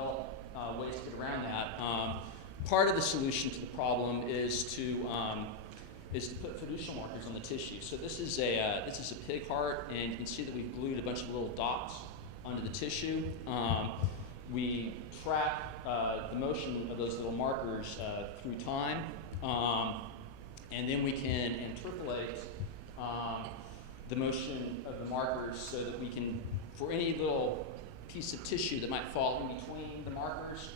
develop ways to get around that. Part of the solution to the problem is to put fiducial markers on the tissue. So this is a pig heart, and you can see that we've glued a bunch of little dots onto the tissue. We track the motion of those little markers through time, and then we can interpolate the motion of the markers so that we can, for any little piece of tissue that might fall in between the markers,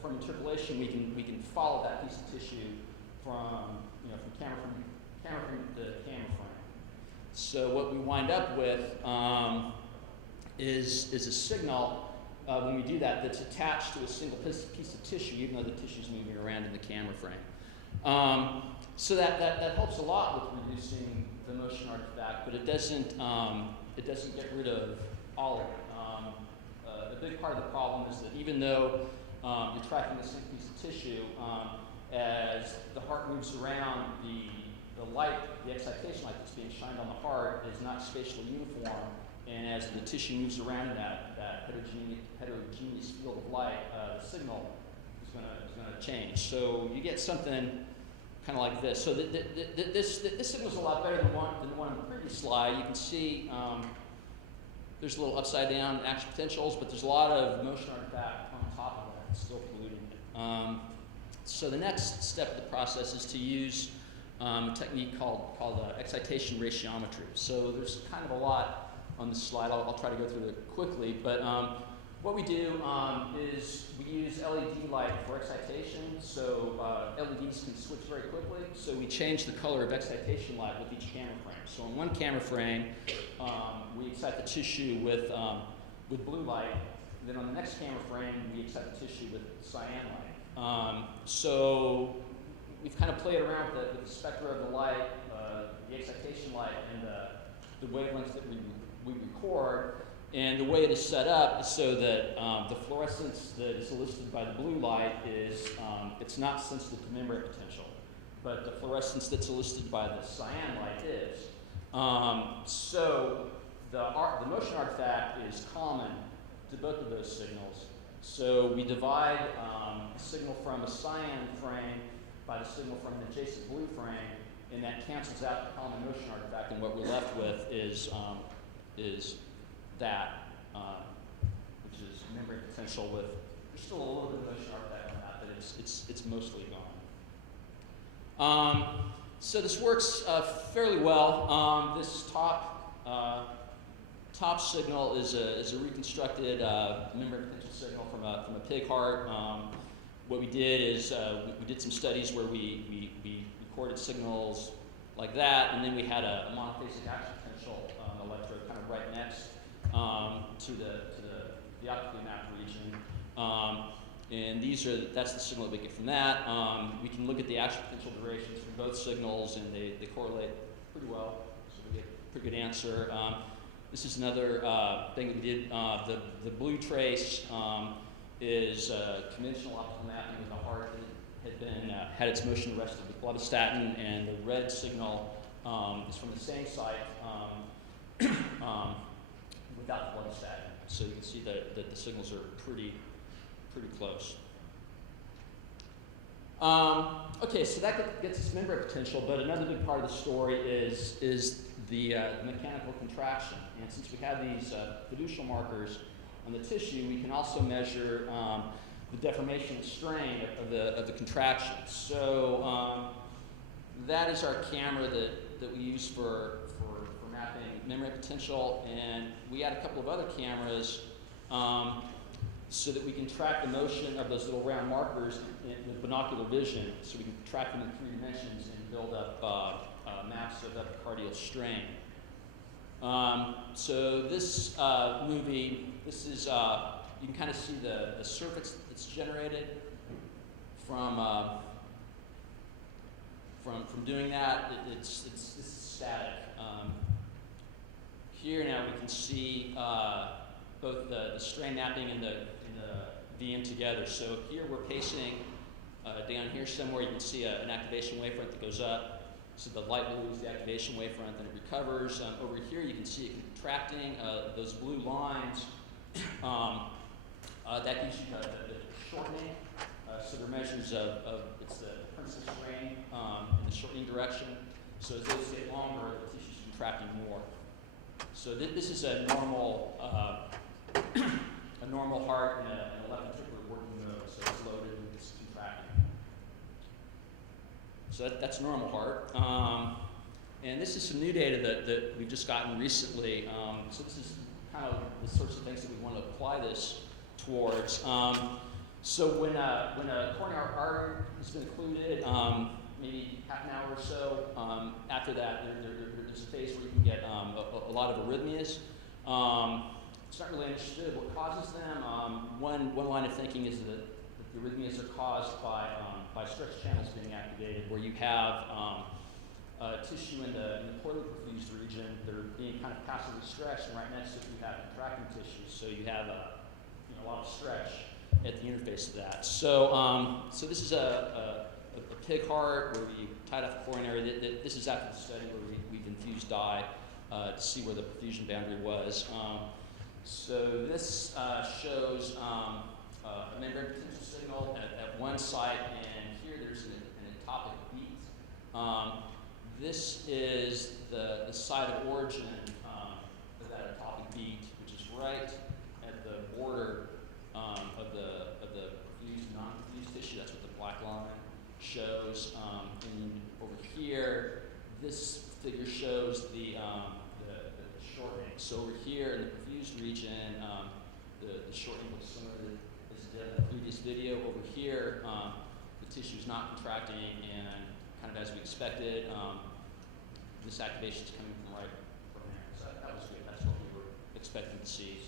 from interpolation we can follow that piece of tissue from camera frame to camera frame. So what we wind up with is a signal when we do that that's attached to a single piece of tissue, even though the tissue is moving around in the camera frame. So that helps a lot with reducing the motion artifact, but it doesn't get rid of all of it. A big part of the problem is that even though you're tracking the same piece of tissue, as the heart moves around, the light, the excitation light that's being shined on the heart is not spatially uniform, and as the tissue moves around in that heterogeneous field of light, the signal is going to change. So you get something kind of like this. So this signal is a lot better than the one on the previous slide. You can see there's a little upside down action potentials, but there's a lot of motion artifact on top of that, still polluting it. So the next step of the process is to use a technique called excitation ratiometry. So there's kind of a lot on this slide. I'll try to go through it quickly, but what we do is we use LED light for excitation. So LEDs can switch very quickly. So we change the color of excitation light with each camera frame. So in one camera frame, we excite the tissue with blue light. Then on the next camera frame, we excite the tissue with cyan light. So we've kind of played around with the spectra of the light, the excitation light, and the wavelengths that we record. And the way it is set up is so that the fluorescence that is elicited by the blue light is, it's not sensitive to membrane potential, but the fluorescence that's elicited by the cyan light is. So the motion artifact is common to both of those signals. So we divide the signal from a cyan frame by the signal from an adjacent blue frame, and that cancels out the common motion artifact, and what we're left with is that, which is membrane potential with, there's still a little bit of motion artifact on that, but it's mostly gone. So this works fairly well. This top signal is a reconstructed membrane potential signal from a pig heart. What we did is we did some studies where we recorded signals like that, and then we had a monophasic action potential electrode kind of right next to the optically mapped region. And that's the signal that we get from that. We can look at the action potential durations for both signals, and they correlate pretty well, so we get a pretty good answer. This is another thing that we did. The blue trace is conventional optical mapping of the heart that had its motion arrested with blebbistatin, and the red signal is from the same site without the blebbistatin. So you can see that the signals are pretty close. Okay, so that gets us membrane potential, but another big part of the story is the mechanical contraction. And since we have these fiducial markers on the tissue, we can also measure the deformation and strain of the contraction. So that is our camera that we use for mapping membrane potential, and we add a couple of other cameras so that we can track the motion of those little round markers with binocular vision, so we can track them in 3 dimensions and build up maps of epicardial strain. So this movie, this is, you can kind of see the surface that's generated from doing that. It's static. Here now we can see both the strain mapping and the VM together. So here we're pacing down here somewhere. You can see an activation wavefront that goes up. So the light blue is the activation wavefront, then it recovers. Over here you can see it contracting. Those blue lines That gives you the shortening. So there are measures of it's the princess ring in the shortening direction. So as those get longer, the tissue's contracting more. So this is a normal a normal heart in a left ventricular working mode. So it's loaded and it's contracting. So that's normal heart. And this is some new data that we've just gotten recently. So this is kind of the sorts of things that we want to apply this towards. So when a coronary artery has been occluded, maybe half an hour or so after that, there's a phase where you can get a lot of arrhythmias. It's not really understood what causes them. One line of thinking is that the arrhythmias are caused by stretch channels being activated, where you have tissue in the poorly perfused region that are being kind of passively stretched, and right next to it you have contracting tissue. So you have a lot of stretch at the interface of that. So so this is a pig heart where we tied up the coronary. This is after the study where we've infused dye to see where the perfusion boundary was. So this shows a membrane potential signal at one site, and here there's an ectopic beat. This is the site of origin of that ectopic beat, which is right at the border of the perfused and non-perfused tissue. That's what the black line shows. And over here, this figure shows the shortening. So over here in the perfused region, the shortening looks similar to as it did in the previous video. Over here, the tissue is not contracting, and kind of as we expected, this activation is coming from right from there. So that was good. That's what we were expecting to see.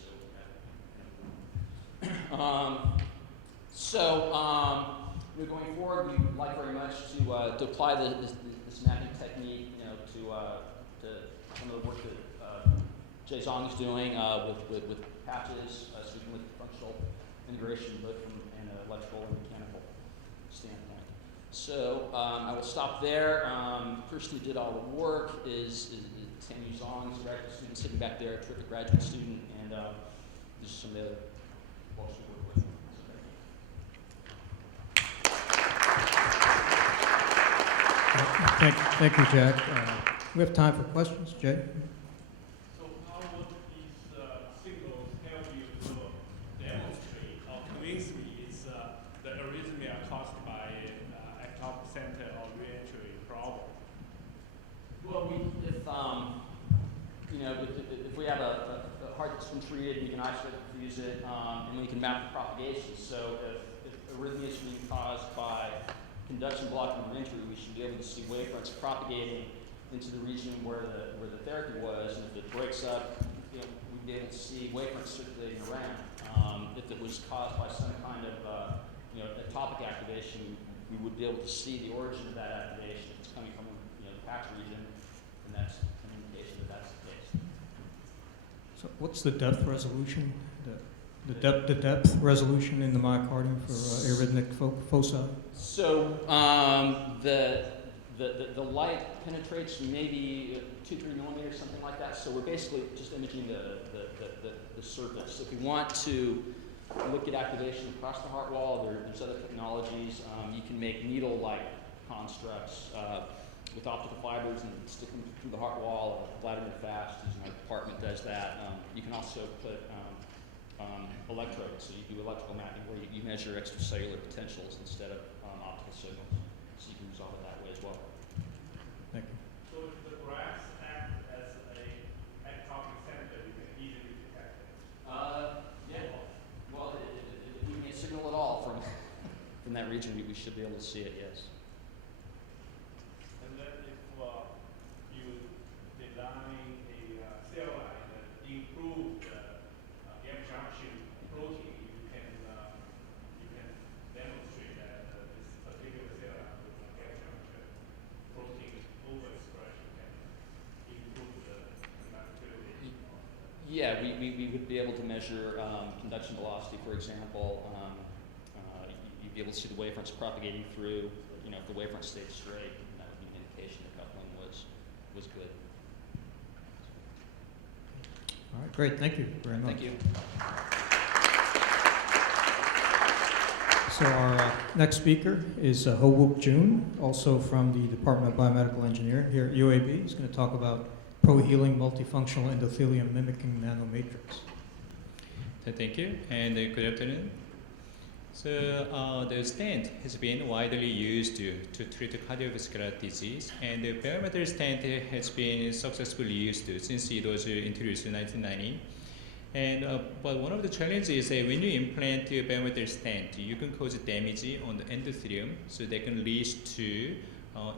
Going forward, we'd like very much to apply this mapping technique, to some of the work that Jay Zong is doing with patches, so we can look at functional integration both from an electrical and mechanical standpoint. So I will stop there. The person who did all the work is Samuel Zong, who's a graduate student sitting back there, a terrific graduate student, and this is some of the other folks who work with him. Thank you, Jack. We have time for questions. Jay? So how would these signals help you to demonstrate or convince me is the arrhythmia caused by ectopic center or re-entry problem? Well, if we have a heart that's been treated, we can isolate and fuse it, and we can map the propagation. So if arrhythmia is being caused by conduction blocking or injury, we should be able to see wavefronts propagating into the region where the therapy was, and if it breaks up, we'd be able to see wavefronts circulating around. If it was caused by some kind of ectopic activation, we would be able to see the origin of that activation. If it's coming from the patch region, and that's an indication that that's the case. So what's the depth resolution? The depth resolution in the myocardium for arrhythmic foci? So the light penetrates maybe 2-3 millimeters, something like that. So we're basically just imaging the surface. So if we want to look at activation across the heart wall, there's other technologies. You can make needle-like constructs with optical fibers and stick them through the heart wall, Vladimir Fast, who's in my department, does that. You can also put electrodes, so you do electrical mapping where you measure extracellular potentials instead of optical signals. So you can resolve it that way as well. Thank you. So if the grafts act as a ectopic center, you can easily detect it. Yeah. Well, if we get signal at all from that region, we should be able to see it. Yes. And then if you design a cell line that improve the gap junction protein, you can demonstrate that this particular cell line with a gap junction protein overexpression can improve the conductivity. Yeah, we would be able to measure conduction velocity, for example. You'd be able to see the wavefronts propagating through. If the wavefront stayed straight, that would be an indication the coupling was good. All right, great. Thank you very much. Thank you. So our next speaker is Ho-Wook Jun, also from the Department of Biomedical Engineering here at UAB. He's going to talk about pro-healing multifunctional endothelium mimicking nanomatrix. Thank you, and good afternoon. So the stent has been widely used to treat cardiovascular disease, and the bare metal stent has been successfully used since it was introduced in 1990. And but one of the challenges is that when you implant a bare metal stent, you can cause damage on the endothelium, so that can lead to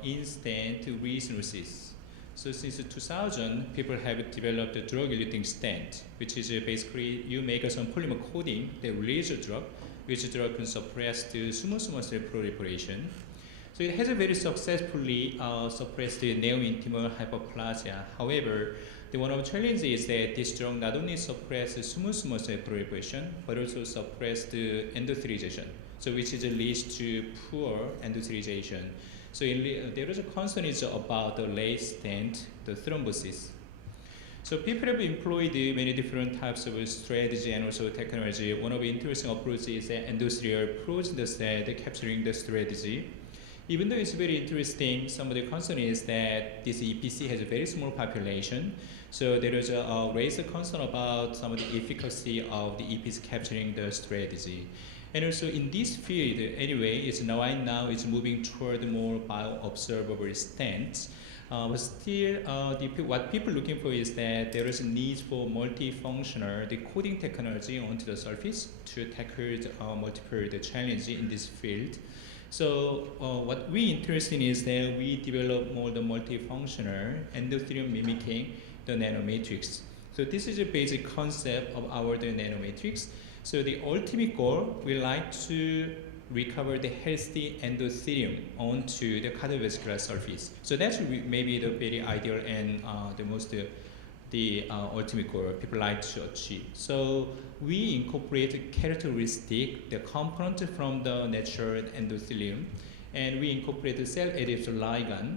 in-stent restenosis. So since 2000, people have developed a drug-eluting stent, which is basically you make some polymer coating that release a drug, which drug can suppress the smooth muscle proliferation. So it has a very successfully suppressed the neo-intimal hyperplasia. However, one of the challenges is that this drug not only suppresses smooth muscle proliferation, but also suppresses the endothelialization, so which leads to poor endothelialization. So there is a concern about the late stent, the thrombosis. So people have employed many different types of strategy and also technology. One of the interesting approaches is the endothelial approach, capturing the strategy. Even though it's very interesting, some of the concern is that this EPC has a very small population. So there is a raised concern about some of the efficacy of the EPC capturing the strategy. And also in this field, anyway, it's moving toward more bioobservable stents. But still, what people are looking for is that there is a need for multifunctional coating technology onto the surface to tackle multiple challenges in this field. So what we're interested in is that we develop more the multifunctional endothelium mimicking the nanomatrix. So this is a basic concept of our nanomatrix. So the ultimate goal, we like to recover the healthy endothelium onto the cardiovascular surface. So that's maybe the very ideal and the ultimate goal people like to achieve. So we incorporate characteristic, the component from the natural endothelium, and we incorporate the cell-adaptive ligand,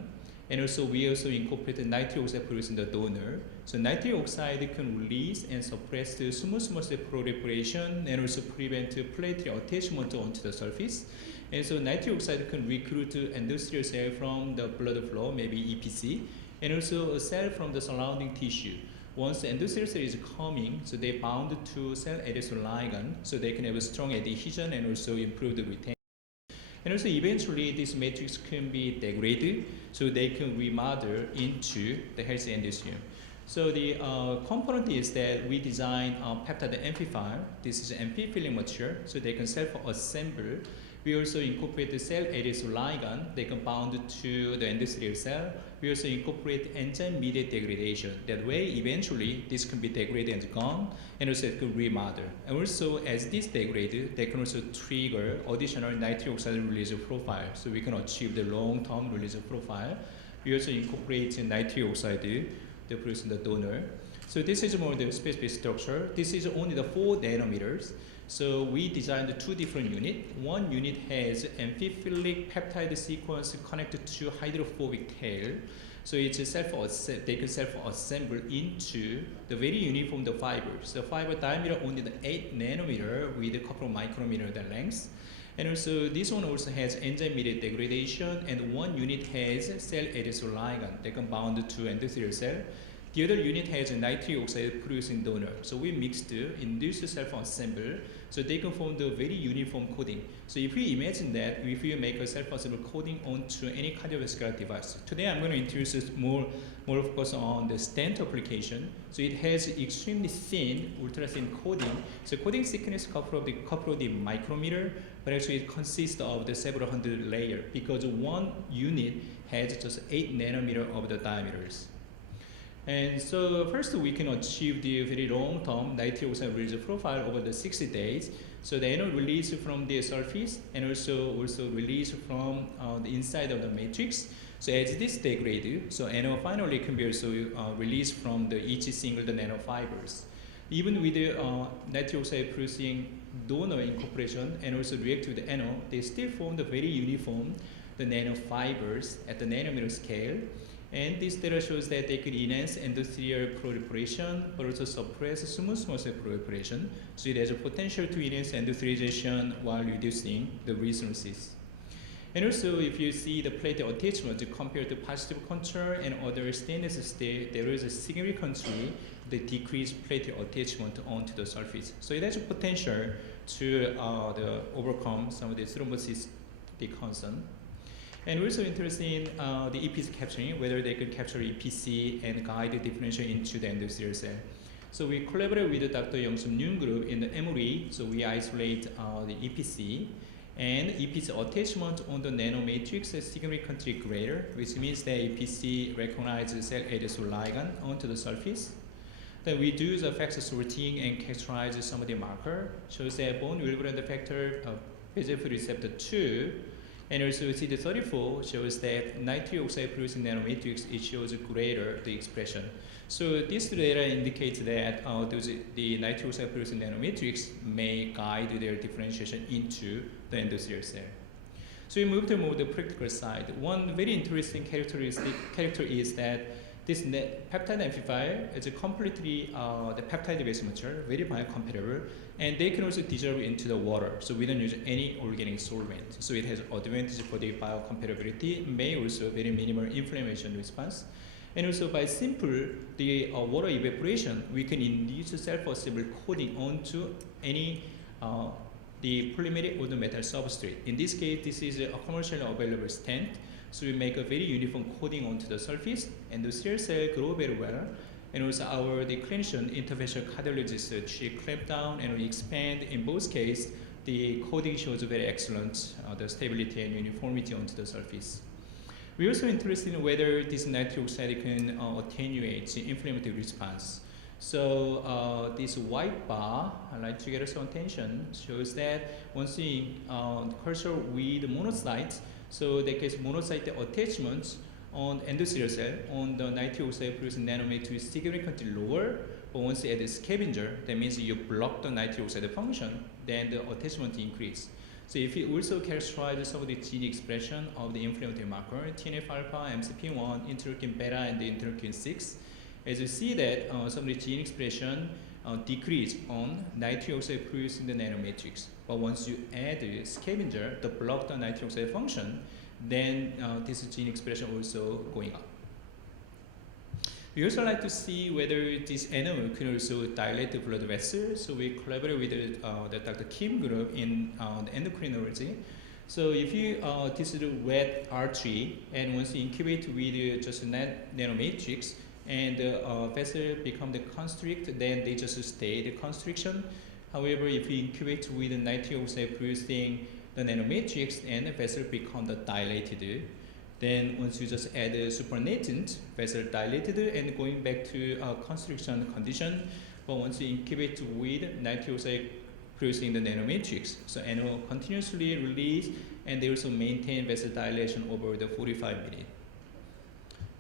and also we incorporate the nitric oxide produced in the donor. So nitric oxide can release and suppress the smooth muscle proliferation and also prevent platelet attachment onto the surface. And so nitric oxide can recruit endothelial cell from the blood flow, maybe EPC, and also a cell from the surrounding tissue. Once the endothelial cell is coming, so they bound to cell-adaptive ligand, so they can have a strong adhesion and also improve the retention. And also eventually this matrix can be degraded, so they can remodel into the healthy endothelium. So the component is that we design a peptide amplifier. This is an amplifying material, so they can self-assemble. We also incorporate the cell-adaptive ligand. They can bound to the endothelial cell. We also incorporate enzyme-mediated degradation. That way, eventually, this can be degraded and gone, and also it can remodel. And also, as this degrades, they can also trigger additional nitric oxide release profile. So we can achieve the long-term release profile. We also incorporate nitric oxide, the produced in the donor. So this is more the specific structure. This is only the 4 nanometers. So we designed 2 different units. One unit has amphiphilic peptide sequence connected to hydrophobic tail. So it's they can self-assemble into the very uniform fibers. The fiber diameter only the 8 nanometer with a couple of micrometer length. And also this one also has enzyme-mediated degradation, and one unit has cell-adaptive ligand that can bound to endothelial cell. The other unit has a nitric oxide producing donor. So we mixed induced self-assemble, so they can form the very uniform coating. So if you imagine that, if you make a self-assemble coating onto any cardiovascular device. Today I'm going to introduce more focus on the stent application. So it has extremely thin, ultra-thin coating. So coating thickness couple of the micrometer, but actually it consists of the several hundred layers because one unit has just 8 nanometer of the diameters. And so first we can achieve the very long-term nitric oxide release profile over the 60 days. So the NO release from the surface and also release from the inside of the matrix. So as this degrades, so NO finally can be also released from each single nanofibers. Even with the nitric oxide producing donor incorporation and also react to the NO, they still form the very uniform nanofibers at the nanometer scale. And this data shows that they could enhance endothelial proliferation, but also suppress smooth muscle proliferation. So it has a potential to enhance endothelialization while reducing the restenosis. And also, if you see the platelet attachment compared to positive control and other stainless steel, there is a significantly the decreased platelet attachment onto the surface. So it has a potential to overcome some of the thrombosis concern. And also interesting the EPC capturing, whether they could capture EPC and guide the differential into the endothelial cell. So we collaborate with Dr. Young-Sum Yoon group in the MRE, so we isolate the EPC, and EPC attachment on the nanomatrix is significantly greater, which means that EPC recognizes cell adhesive ligand onto the surface. Then we do the factor sorting and characterize some of the marker, shows that bone remodeling factor VEGF receptor 2, and also CD34 shows that nitric oxide producing nanomatrix, it shows greater the expression. So this data indicates that the nitric oxide producing nanomatrix may guide their differentiation into the endothelial cell. So we move to more the practical side. One very interesting character is that this peptide amplifier is a completely the peptide-based material, very biocompatible, and they can also dissolve into the water. So we don't use any organic solvent. So it has advantage for the biocompatibility, may also very minimal inflammation response. And also by simple the water evaporation, we can induce self-stable coating onto any the polymetic or the metal substrate. In this case, this is a commercially available stent. So we make a very uniform coating onto the surface, and the cell grow very well. And also the clinician interventional cardiologist, she clamp down and expand. In both cases, the coating shows very excellent the stability and uniformity onto the surface. We're also interested in whether this nitric oxide can attenuate the inflammatory response. So this white bar, I'd like to get some attention, shows that once we cursor with monocytes, so there is monocyte attachments on endothelial cell on the nitric oxide producing nanomatrix is significantly lower, but once you add a scavenger, that means you block the nitric oxide function, then the attachment increase. So if you also characterize some of the gene expression of the inflammatory marker, TNF-alpha, MCP1, interleukin beta, and the interleukin 6, as you see that some of the gene expression decrease on nitric oxide producing the nanomatrix. But once you add the scavenger to block the nitric oxide function, then this gene expression also going up. We also like to see whether this animal can also dilate the blood vessels. So we collaborate with the Dr. Kim group in the endocrinology. So if you this is a wet artery, and once you incubate with just a nanomatrix, and the vessel become the constrict, then they just stay the constriction. However, if you incubate with the nitric oxide producing the nanomatrix and the vessel become the dilated, then once you just add a supernatant, vessel dilated and going back to constriction condition. But once you incubate with nitric oxide producing the nanomatrix, so animal continuously release and they also maintain vessel dilation over the 45 minutes.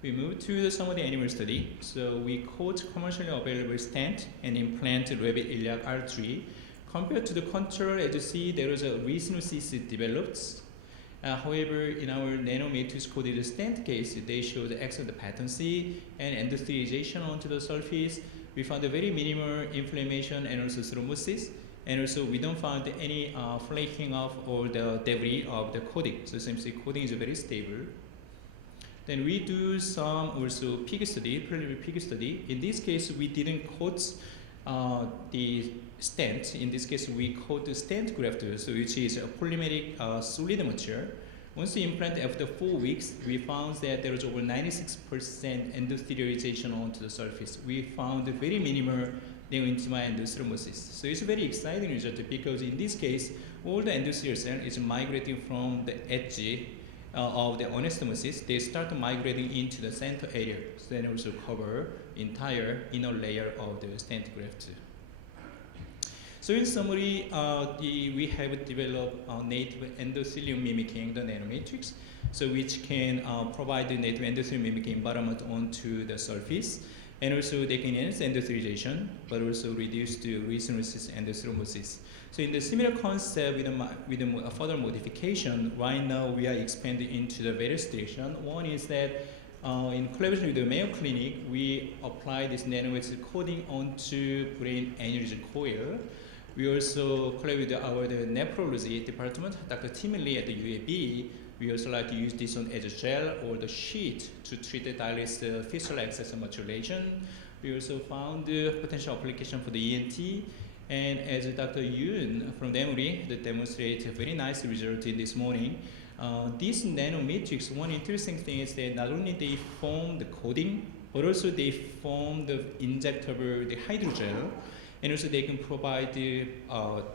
We move to some of the animal study. So we quote commercially available stent and implant rabbit iliac artery. Compared to the control, as you see, there is a restenosis develops. However, in our nanomatrix coated stent case, they show the excellent patency and endothelialization onto the surface. We found a very minimal inflammation and also thrombosis. And also, we don't find any flaking off or the debris of the coating. So essentially, coating is very stable. Then we do some also pig study, preliminary pig study. In this case, we didn't coat the stent. In this case, we coat the stent graft, so which is a polymetic solid material. Once we implant after 4 weeks, we found that there was over 96% endothelialization onto the surface. We found very minimal neointima and thrombosis. So it's a very exciting result because in this case, all the endothelial cell is migrating from the edge of the anastomosis, they start migrating into the center area, so then also cover entire inner layer of the stent graft. So in summary, we have developed native endothelium mimicking the nanomatrix, so which can provide the native endothelium mimicking environment onto the surface, and also they can enhance endothelialization, but also reduce the restenosis and the thrombosis. So in the similar concept with a further modification, right now we are expanding into the various directions. One is that in collaboration with the Mayo Clinic, we apply this nanometric coating onto brain aneurysm coil. We also collaborate with the nephrology department, Dr. Tim Lee at the UAB. We also like to use this one as a gel or the sheet to treat the dialysis fistula access modulation. We also found the potential application for the ENT. And as Dr. Yoon from the Emory demonstrated a very nice result in this morning, these nanomatrix, one interesting thing is that not only they form the coating, but also they form the injectable, the hydrogel, and also they can provide the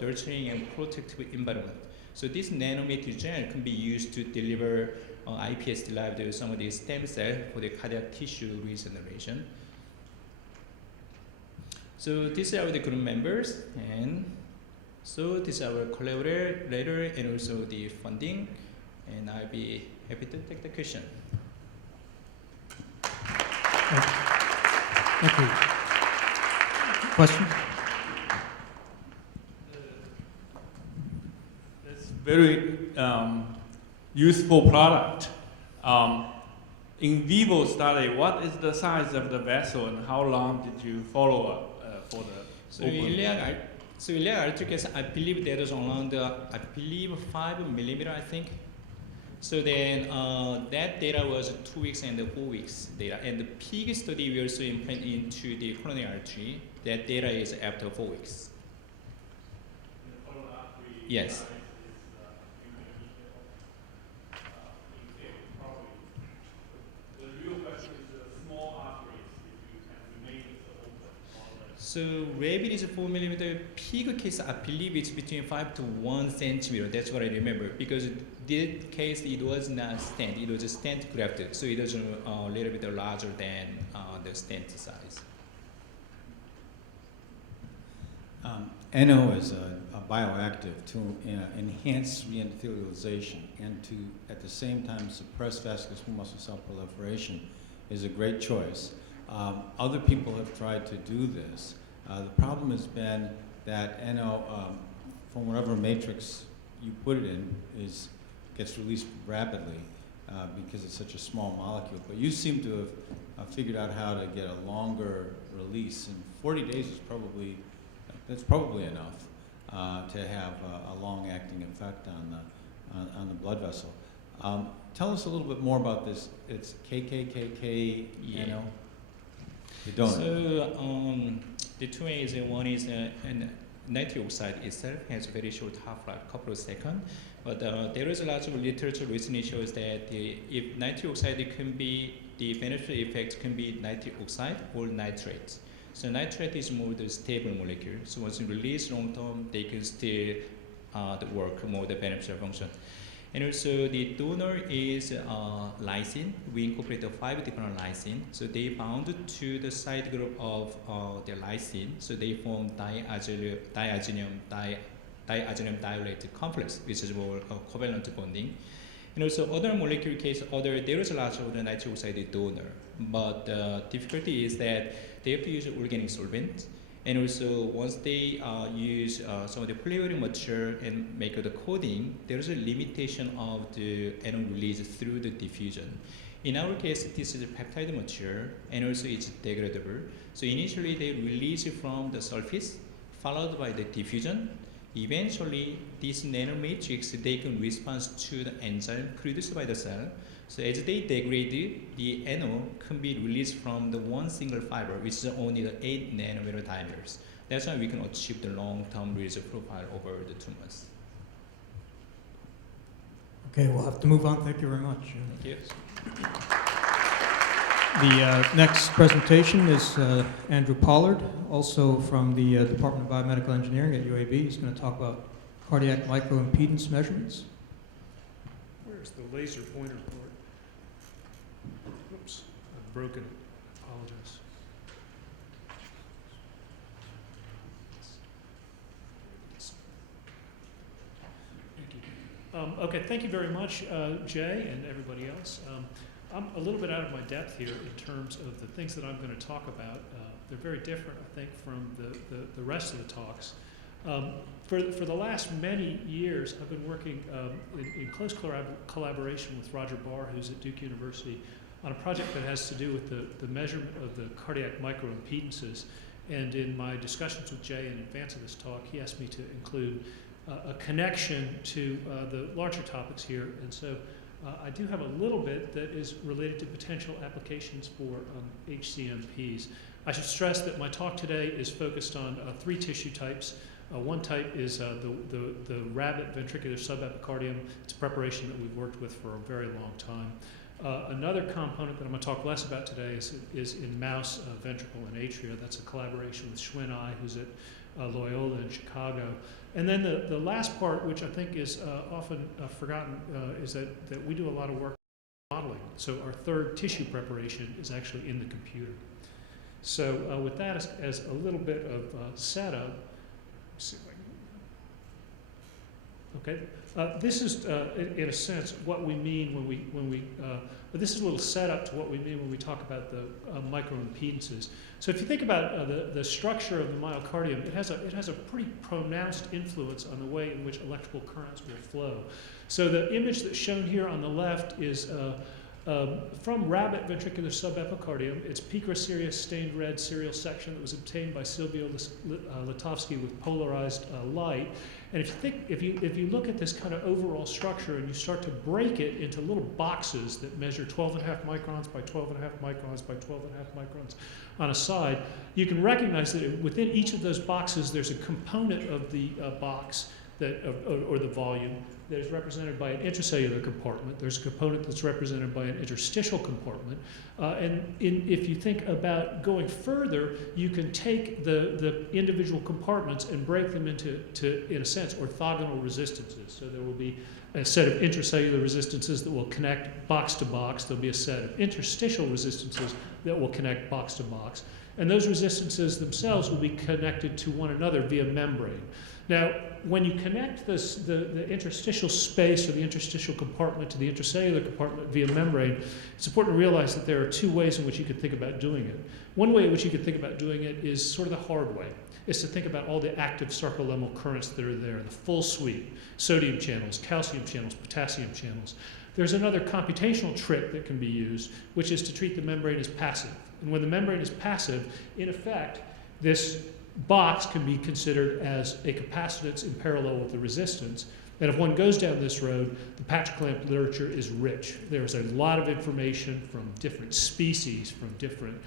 nurturing and protective environment. So this nanomatrix gel can be used to deliver iPS-derived some of these stem cells for the cardiac tissue regeneration. So these are the group members, and so this is our collaborator and also the funding, and I'll be happy to take the question. Thank you. Question? It's very useful product. In vivo study, what is the size of the vessel and how long did you follow up for the iliac artery, I believe that is around, 5 millimeter, I think. So then that data was 2 weeks and 4 weeks data. And the pig study we also implant into the coronary artery. That data is after 4 weeks. The coronary artery yes. Is, the real question is the small arteries, if you can remain open. So rabbit is 4 millimeter. Pig case, I believe it's between 5 to 1 centimeter. That's what I remember. Because this case, it was not stent. It was a stent grafted. So it was a little bit larger than the stent size. NO is a bioactive to enhance reendothelialization and to, at the same time, suppress vascular smooth muscle cell proliferation is a great choice. Other people have tried to do this. The problem has been that NO, from whatever matrix you put it in, gets released rapidly because it's such a small molecule. But you seem to have figured out how to get a longer release, and 40 days is probably enough to have a long-acting effect on the blood vessel. Tell us a little bit more about this. It's KKKK, Yeah. NO? The donor. So the two ways, one is nitric oxide itself has a very short half-life, couple of seconds. But there is a lot of literature recently shows that if nitric oxide can be, the beneficial effect can be nitric oxide or nitrate. So nitrate is more the stable molecule. So once you release long term, they can still work more the beneficial function. And also the donor is lysine. We incorporate 5 different lysine. So they bound to the side group of the lysine. So they form diazenyum diolated complex, which is more covalent bonding. And also other molecule case, there is a lot of the nitric oxide donor. But the difficulty is that they have to use organic solvent. And also, once they use some of the flavoring material and make the coating, there is a limitation of the NO release through the diffusion. In our case, this is a peptide material, and also it's degradable. So initially, they release it from the surface, followed by the diffusion. Eventually, this nanomatrix, they can respond to the enzyme produced by the cell. So as they degrade, the NO can be released from the one single fiber, which is only the 8 nanometer diameters. That's why we can achieve the long-term release profile over the tumors. Okay, we'll have to move on. Thank you very much. Thank you. The next presentation is Andrew Pollard, also from the Department of Biomedical Engineering at UAB. He's going to talk about cardiac micro-impedance measurements. Where's the laser pointer for it? Oops, I've broken it. I apologize. Thank you. Okay, thank you very much, Jay and everybody else. I'm a little bit out of my depth here in terms of the things that I'm going to talk about. They're very different, I think, from the rest of the talks. For the last many years, I've been working in close collaboration with Roger Barr, who's at Duke University, on a project that has to do with the measurement of the cardiac micro-impedances. And in my discussions with Jay in advance of this talk, he asked me to include a connection to the larger topics here. And so I do have a little bit that is related to potential applications for HCMPs. I should stress that my talk today is focused on 3 tissue types. One type is the rabbit ventricular subepicardium. It's a preparation that we've worked with for a very long time. Another component that I'm going to talk less about today is in mouse ventricle and atria. That's a collaboration with Schwinn I, who's at Loyola in Chicago. And then the last part, which I think is often forgotten, is that we do a lot of work modeling. So our third tissue preparation is actually in the computer. So with that as a little bit of setup, let's see if I can. Okay, this is in a sense what we mean when we this is a little setup to what we mean when we talk about the microimpedances. So if you think about the structure of the myocardium, it has a pretty pronounced influence on the way in which electrical currents will flow. So the image that's shown here on the left is from rabbit ventricular subepicardium. It's picrocereus stained red serial section that was obtained by Silvio Litovsky with polarized light. And if you look at this kind of overall structure and you start to break it into little boxes that measure 12.5 microns by 12.5 microns by 12.5 microns on a side, you can recognize that within each of those boxes there's a component of the box that, or the volume that is represented by an intracellular compartment. There's a component that's represented by an interstitial compartment. If you think about going further, you can take the individual compartments and break them into, in a sense, orthogonal resistances. So there will be a set of intracellular resistances that will connect box to box. There'll be a set of interstitial resistances that will connect box to box. And those resistances themselves will be connected to one another via membrane. Now, when you connect the interstitial space or the interstitial compartment to the intracellular compartment via membrane, it's important to realize that there are 2 ways in which you could think about doing it. One way in which you could think about doing it is sort of the hard way. Is to think about all the active sarcolemmal currents that are there, the full suite, sodium channels, calcium channels, potassium channels. There's another computational trick that can be used, which is to treat the membrane as passive. And when the membrane is passive, in effect, this box can be considered as a capacitance in parallel with the resistance. And if one goes down this road, the patch clamp literature is rich. There's a lot of information from different species, from different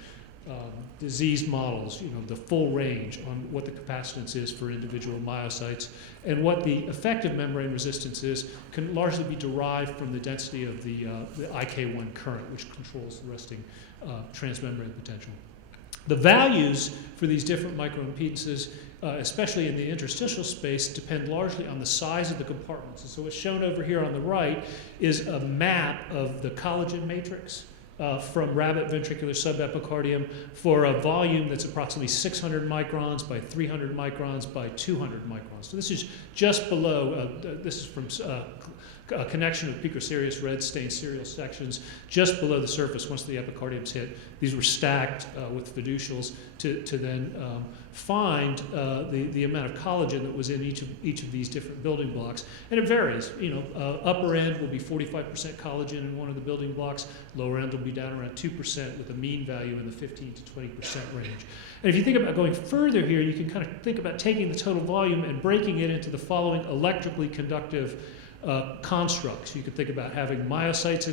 disease models, the full range on what the capacitance is for individual myocytes. And what the effective membrane resistance is can largely be derived from the density of the IK1 current, which controls the resting transmembrane potential. The values for these different microimpedances, especially in the interstitial space, depend largely on the size of the compartments. And so what's shown over here on the right is a map of the collagen matrix from rabbit ventricular subepicardium for a volume that's approximately 600 microns by 300 microns by 200 microns. So this is just below, this is from a connection of picrocereus red stained serial sections just below the surface once the epicardium's hit. These were stacked with fiducials to then find the amount of collagen that was in each of these different building blocks. And it varies. Upper end will be 45% collagen in one of the building blocks. Lower end will be down around 2% with a mean value in the 15 to 20% range. And if you think about going further here, you can kind of think about taking the total volume and breaking it into the following electrically conductive constructs. You could think about having myocytes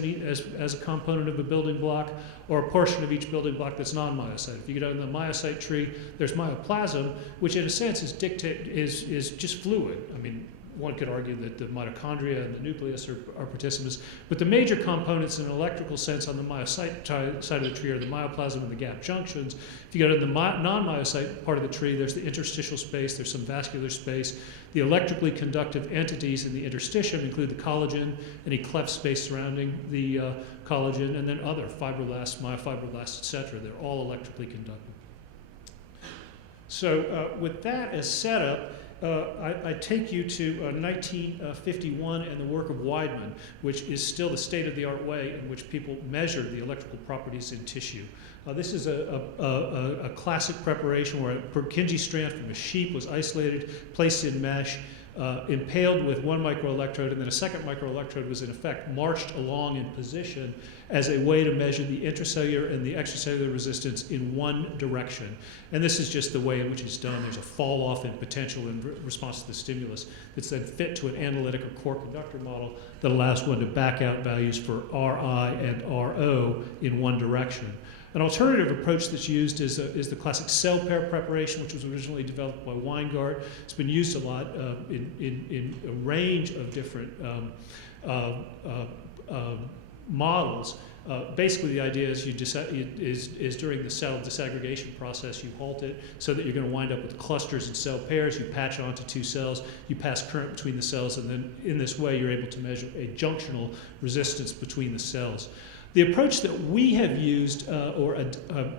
as a component of a building block, or a portion of each building block that's non-myocyte. If you get on the myocyte tree, there's myoplasm, which in a sense is just fluid. I mean, one could argue that the mitochondria and the nucleus are participants, but the major components in an electrical sense on the myocyte side of the tree are the myoplasm and the gap junctions. If you go to the non-myocyte part of the tree, there's the interstitial space, there's some vascular space. The electrically conductive entities in the interstitium include the collagen, any cleft space surrounding the collagen, and then other fibroblasts, myofibroblasts, etc. They're all electrically conductive. So with that as setup, I take you to 1951 and the work of Weidmann, which is still the state-of-the-art way in which people measure the electrical properties in tissue. This is a classic preparation where a Purkinje strand from a sheep was isolated, placed in mesh. impaled with one microelectrode, and then a second microelectrode was in effect marched along in position as a way to measure the intracellular and the extracellular resistance in one direction. And this is just the way in which it's done. There's a fall off in potential in response to the stimulus that's then fit to an analytic or core conductor model that allows one to back out values for Ri and Ro in one direction. An alternative approach that's used is the classic cell pair preparation, which was originally developed by Weingart. It's been used a lot in a range of different models. Basically, the idea is is during the cell disaggregation process, you halt it so that you're going to wind up with clusters and cell pairs. You patch onto two cells, you pass current between the cells, and then in this way, you're able to measure a junctional resistance between the cells. The approach that we have used or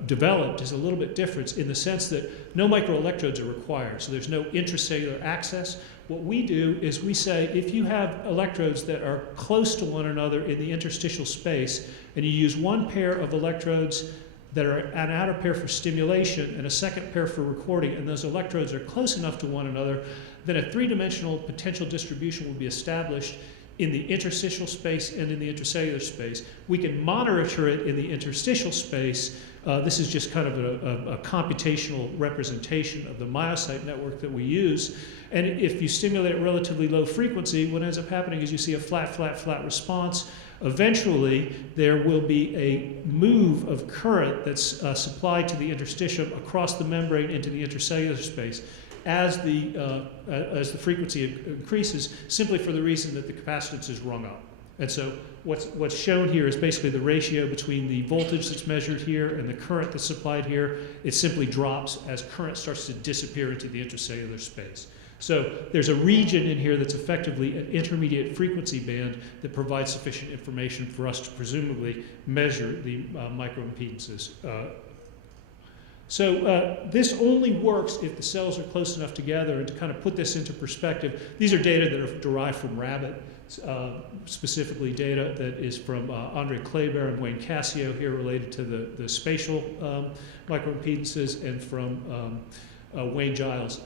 developed is a little bit different in the sense that no microelectrodes are required, so there's no intracellular access. What we do is we say if you have electrodes that are close to one another in the interstitial space, and you use one pair of electrodes that are an outer pair for stimulation and a second pair for recording, and those electrodes are close enough to one another, then a three-dimensional potential distribution will be established in the interstitial space and in the intracellular space. We can monitor it in the interstitial space. This is just kind of a computational representation of the myocyte network that we use. And if you stimulate at relatively low frequency, what ends up happening is you see a flat, flat, flat response. Eventually, there will be a move of current that's supplied to the interstitium across the membrane into the intracellular space as the frequency increases, simply for the reason that the capacitance is rung up. And so what's shown here is basically the ratio between the voltage that's measured here and the current that's supplied here. It simply drops as current starts to disappear into the intracellular space. So there's a region in here that's effectively an intermediate frequency band that provides sufficient information for us to presumably measure the microimpedances. So this only works if the cells are close enough together. And to kind of put this into perspective, these are data that are derived from rabbit, specifically data that is from Andre Kleber and Wayne Cassio here related to the spatial microimpedances, and from Wayne Giles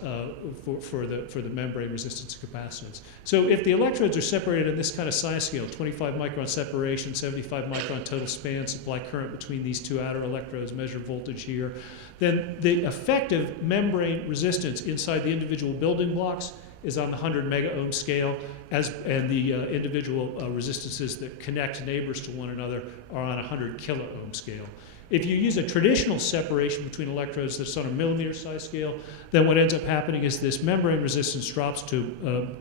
for the membrane resistance and capacitance. So if the electrodes are separated in this kind of size scale, 25 micron separation, 75 micron total span, supply current between these two outer electrodes, measure voltage here, then the effective membrane resistance inside the individual building blocks is on the 100 mega ohm scale, and the individual resistances that connect neighbors to one another are on a 100 kilo ohm scale. If you use a traditional separation between electrodes that's on a millimeter size scale, then what ends up happening is this membrane resistance drops to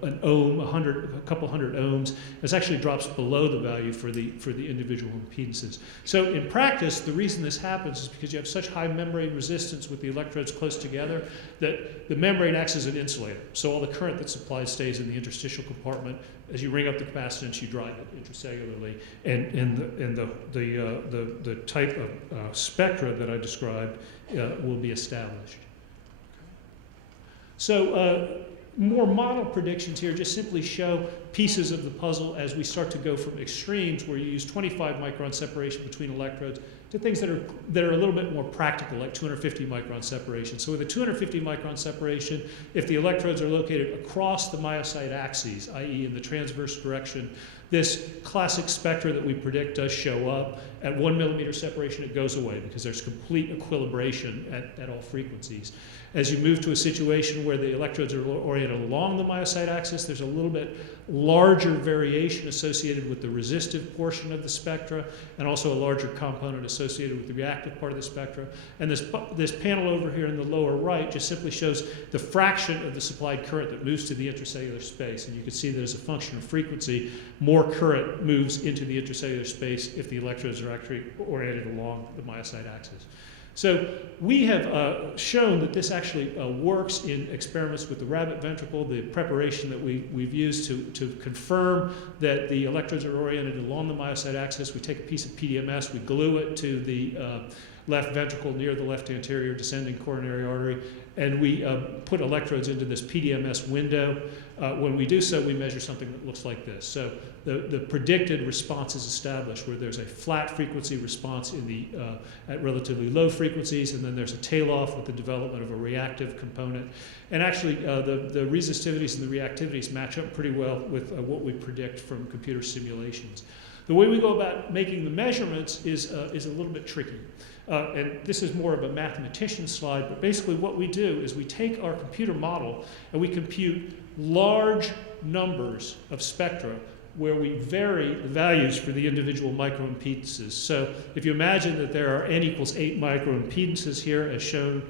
an ohm, a couple hundred ohms. It actually drops below the value for the individual impedances. So in practice, the reason this happens is because you have such high membrane resistance with the electrodes close together that the membrane acts as an insulator. So all the current that's supplied stays in the interstitial compartment. As you ring up the capacitance, you drive it intracellularly, and the type of spectra that I described will be established. So more model predictions here just simply show pieces of the puzzle as we start to go from extremes where you use 25 micron separation between electrodes to things that are a little bit more practical, like 250 micron separation. So with a 250 micron separation, if the electrodes are located across the myocyte axes, i.e. in the transverse direction, this classic spectra that we predict does show up. At 1 millimeter separation, it goes away because there's complete equilibration at all frequencies. As you move to a situation where the electrodes are oriented along the myocyte axis, there's a little bit larger variation associated with the resistive portion of the spectra, and also a larger component associated with the reactive part of the spectra. And this panel over here in the lower right just simply shows the fraction of the supplied current that moves to the intracellular space. And you can see that as a function of frequency, more current moves into the intracellular space if the electrodes are actually oriented along the myocyte axis. So we have shown that this actually works in experiments with the rabbit ventricle, the preparation that we've used to confirm that the electrodes are oriented along the myocyte axis. We take a piece of PDMS, we glue it to the left ventricle near the left anterior descending coronary artery, and we put electrodes into this PDMS window. when we do so, we measure something that looks like this. So the predicted response is established, where there's a flat frequency response in the, at relatively low frequencies, and then there's a tail off with the development of a reactive component. And actually, the resistivities and the reactivities match up pretty well with what we predict from computer simulations. The way we go about making the measurements is a little bit tricky. And this is more of a mathematician slide, but basically what we do is we take our computer model and we compute large numbers of spectra where we vary the values for the individual microimpedances. So if you imagine that there are n equals 8 microimpedances here as shown,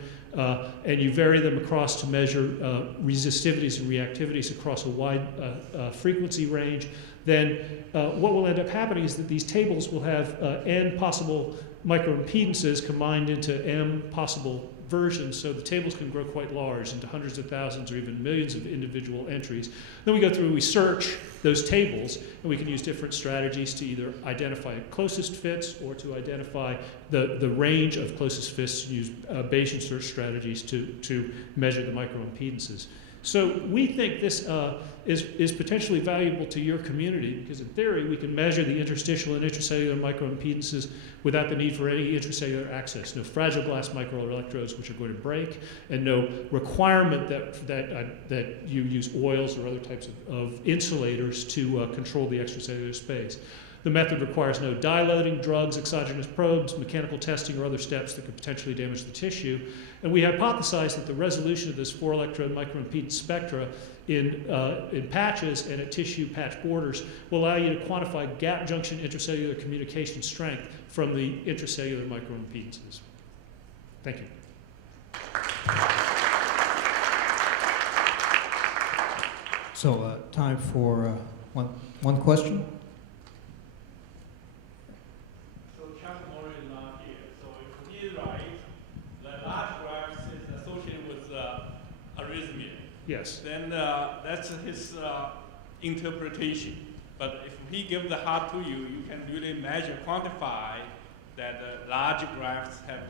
and you vary them across to measure resistivities and reactivities across a wide frequency range, then what will end up happening is that these tables will have n possible microimpedances combined into m possible versions, so the tables can grow quite large into hundreds of thousands or even millions of individual entries. Then we go through and we search those tables, and we can use different strategies to either identify closest fits or to identify the range of closest fits, use Bayesian search strategies to measure the microimpedances. So we think this is potentially valuable to your community because in theory we can measure the interstitial and intracellular microimpedances without the need for any intracellular access. No fragile glass microelectrodes which are going to break, and no requirement that you use oils or other types of insulators to control the extracellular space. The method requires no dye loading, drugs, exogenous probes, mechanical testing, or other steps that could potentially damage the tissue. And we hypothesize that the resolution of this 4-electrode microimpedance spectra in patches and at tissue patch borders will allow you to quantify gap junction intracellular communication strength from the intracellular microimpedances. Thank you. So time for one question. Yes. Then that's his interpretation. But if he gives the heart to you, you can really measure, quantify that large grafts have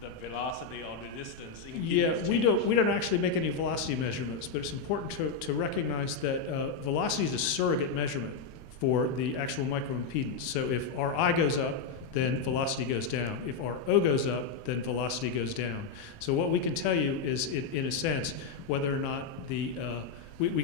the velocity or resistance. Yeah, we don't actually make any velocity measurements, but it's important to recognize that velocity is a surrogate measurement for the actual microimpedance. So if our I goes up, then velocity goes down. If our O goes up, then velocity goes down. So what we can tell you is, in a sense, whether or not we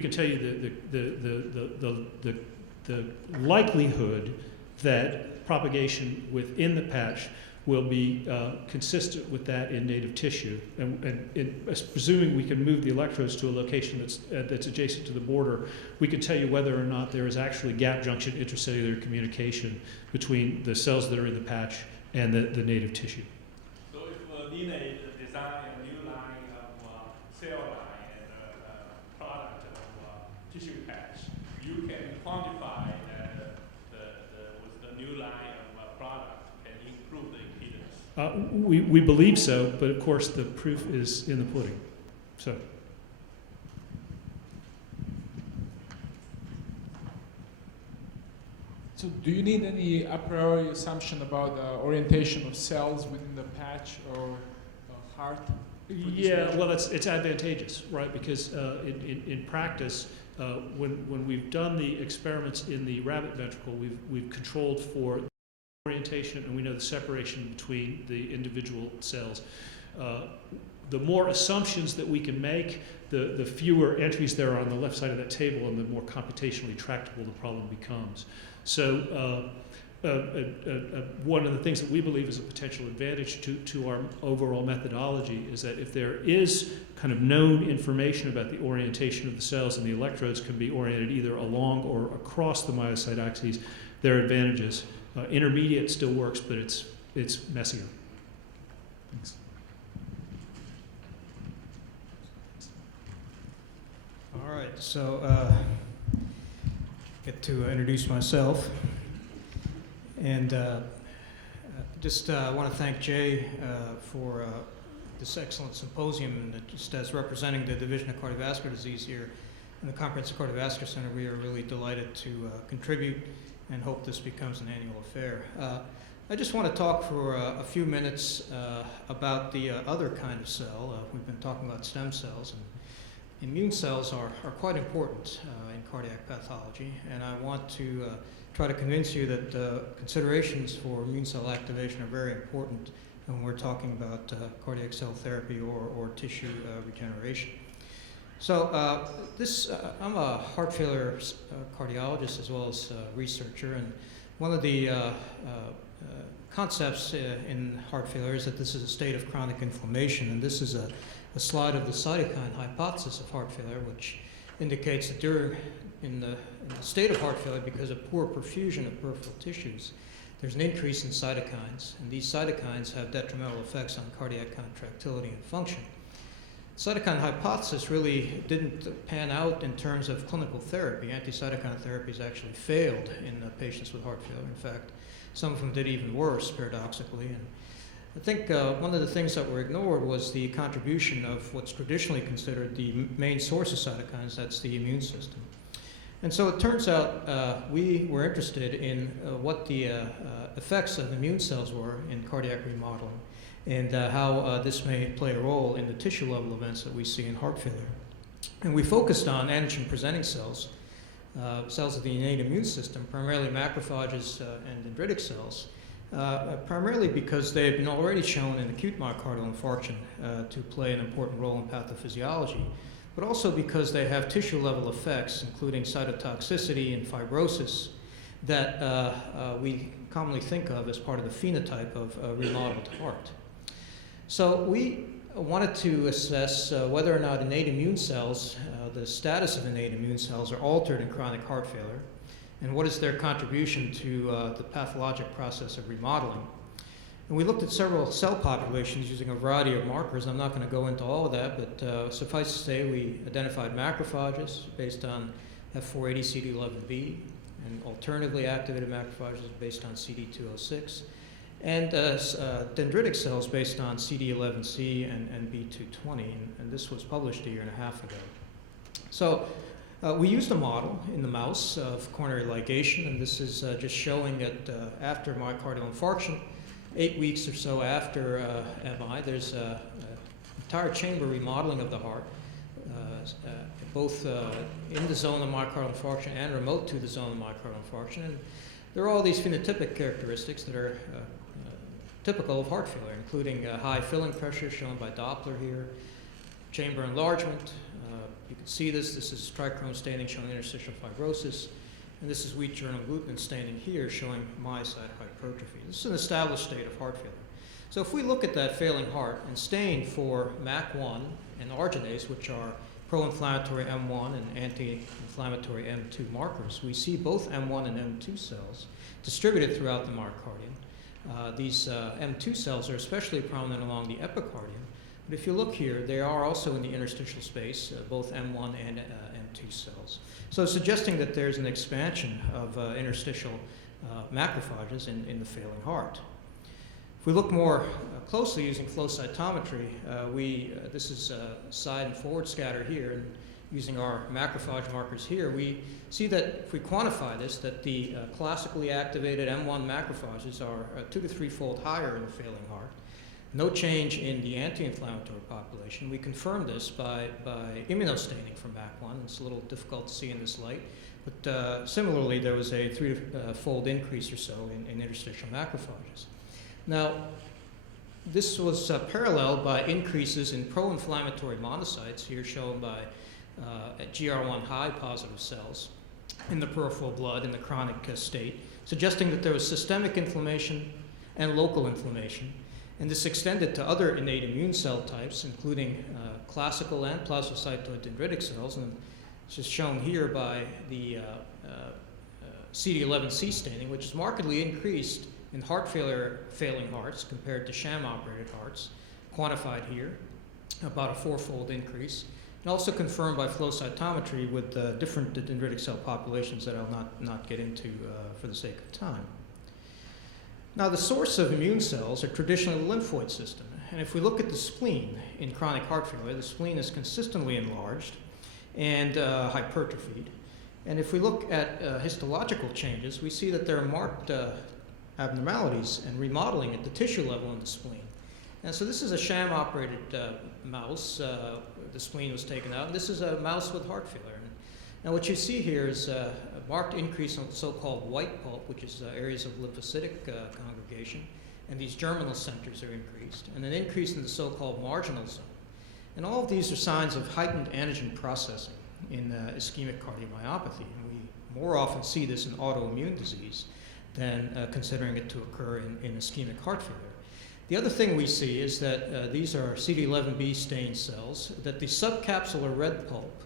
can tell you the likelihood that propagation within the patch will be consistent with that in native tissue, and presuming we can move the electrodes to a location that's adjacent to the border, we can tell you whether or not there is actually gap junction intracellular communication between the cells that are in the patch and the native tissue. So if Nina design a new line of cell line and product of tissue patch, you can quantify that with the new line of product can improve the impedance. We believe so, but of course the proof is in the pudding. So. So do you need any a priori assumption about the orientation of cells within the patch or the heart? Yeah, well, it's advantageous, right? Because in practice, when we've done the experiments in the rabbit ventricle, we've controlled for orientation, and we know the separation between the individual cells. The more assumptions that we can make, the fewer entries there are on the left side of that table, and the more computationally tractable the problem becomes. So one of the things that we believe is a potential advantage to our overall methodology is that if there is kind of known information about the orientation of the cells, and the electrodes can be oriented either along or across the myocyte axes, there are advantages. Intermediate still works, but it's messier. Thanks. All right, so get to introduce myself, and just want to thank Jay for this excellent symposium, and just as representing the Division of Cardiovascular Disease here in the Comprehensive Cardiovascular Center, we are really delighted to contribute and hope this becomes an annual affair. I just want to talk for a few minutes about the other kind of cell. We've been talking about stem cells, and immune cells are quite important in cardiac pathology, and I want to try to convince you that considerations for immune cell activation are very important when we're talking about cardiac cell therapy or tissue regeneration. So I'm a heart failure cardiologist as well as researcher, and one of the concepts in heart failure is that this is a state of chronic inflammation, and this is a slide of the cytokine hypothesis of heart failure, which indicates that in the state of heart failure, because of poor perfusion of peripheral tissues, there's an increase in cytokines, and these cytokines have detrimental effects on cardiac contractility and function. Cytokine hypothesis really didn't pan out in terms of clinical therapy. Anti-cytokine therapies actually failed in patients with heart failure. In fact, some of them did even worse, paradoxically. And I think one of the things that were ignored was the contribution of what's traditionally considered the main source of cytokines, that's the immune system. And so it turns out we were interested in what the effects of immune cells were in cardiac remodeling, and how this may play a role in the tissue level events that we see in heart failure. And we focused on antigen-presenting cells, cells of the innate immune system, primarily macrophages and dendritic cells, primarily because they have been already shown in acute myocardial infarction to play an important role in pathophysiology, but also because they have tissue level effects, including cytotoxicity and fibrosis, that we commonly think of as part of the phenotype of a remodeled heart. So we wanted to assess whether or not innate immune cells, the status of innate immune cells, are altered in chronic heart failure, and what is their contribution to the pathologic process of remodeling. And we looked at several cell populations using a variety of markers. I'm not going to go into all of that, but suffice to say we identified macrophages based on F480 CD11B, and alternatively activated macrophages based on CD206, and dendritic cells based on CD11C and B220, and this was published a year and a half ago. So we used a model in the mouse of coronary ligation, and this is just showing that after myocardial infarction, 8 weeks or so after MI, there's an entire chamber remodeling of the heart, both in the zone of myocardial infarction and remote to the zone of myocardial infarction. And there are all these phenotypic characteristics that are typical of heart failure, including high filling pressure shown by Doppler here, chamber enlargement. You can see this is trichrome staining showing interstitial fibrosis, and this is wheat germ agglutinin staining here showing myocyte hypertrophy. This is an established state of heart failure. So if we look at that failing heart and stain for MAC1 and arginase, which are pro-inflammatory M1 and anti-inflammatory M2 markers, we see both M1 and M2 cells distributed throughout the myocardium. These M2 cells are especially prominent along the epicardium, but if you look here, they are also in the interstitial space, both M1 and M2 cells. So suggesting that there's an expansion of interstitial macrophages in the failing heart. If we look more closely using flow cytometry, this is side and forward scatter here, and using our macrophage markers here, we see that if we quantify this, that the classically activated M1 macrophages are 2 to 3-fold higher in the failing heart. No change in the anti-inflammatory population. We confirm this by immunostaining from MAC1. It's a little difficult to see in this light, but similarly, there was a 3-fold increase or so in interstitial macrophages. Now, this was paralleled by increases in pro-inflammatory monocytes, here shown by GR1 high positive cells in the peripheral blood in the chronic state, suggesting that there was systemic inflammation and local inflammation. And this extended to other innate immune cell types, including classical and plasmacytoid dendritic cells, and this is shown here by the CD11C staining, which is markedly increased in heart failure failing hearts compared to sham-operated hearts, quantified here, about a 4-fold increase, and also confirmed by flow cytometry with different dendritic cell populations that I'll not get into for the sake of time. Now, the source of immune cells are traditionally the lymphoid system, and if we look at the spleen in chronic heart failure, the spleen is consistently enlarged and hypertrophied. And if we look at histological changes, we see that there are marked abnormalities and remodeling at the tissue level in the spleen. And so this is a sham-operated mouse. the spleen was taken out. And this is a mouse with heart failure. Now what you see here is a marked increase in so-called white pulp, which is areas of lymphocytic congregation, and these germinal centers are increased, and an increase in the so-called marginal zone. And all of these are signs of heightened antigen processing in ischemic cardiomyopathy. And we more often see this in autoimmune disease than considering it to occur in ischemic heart failure. The other thing we see is that these are CD11b stained cells, that the subcapsular red pulp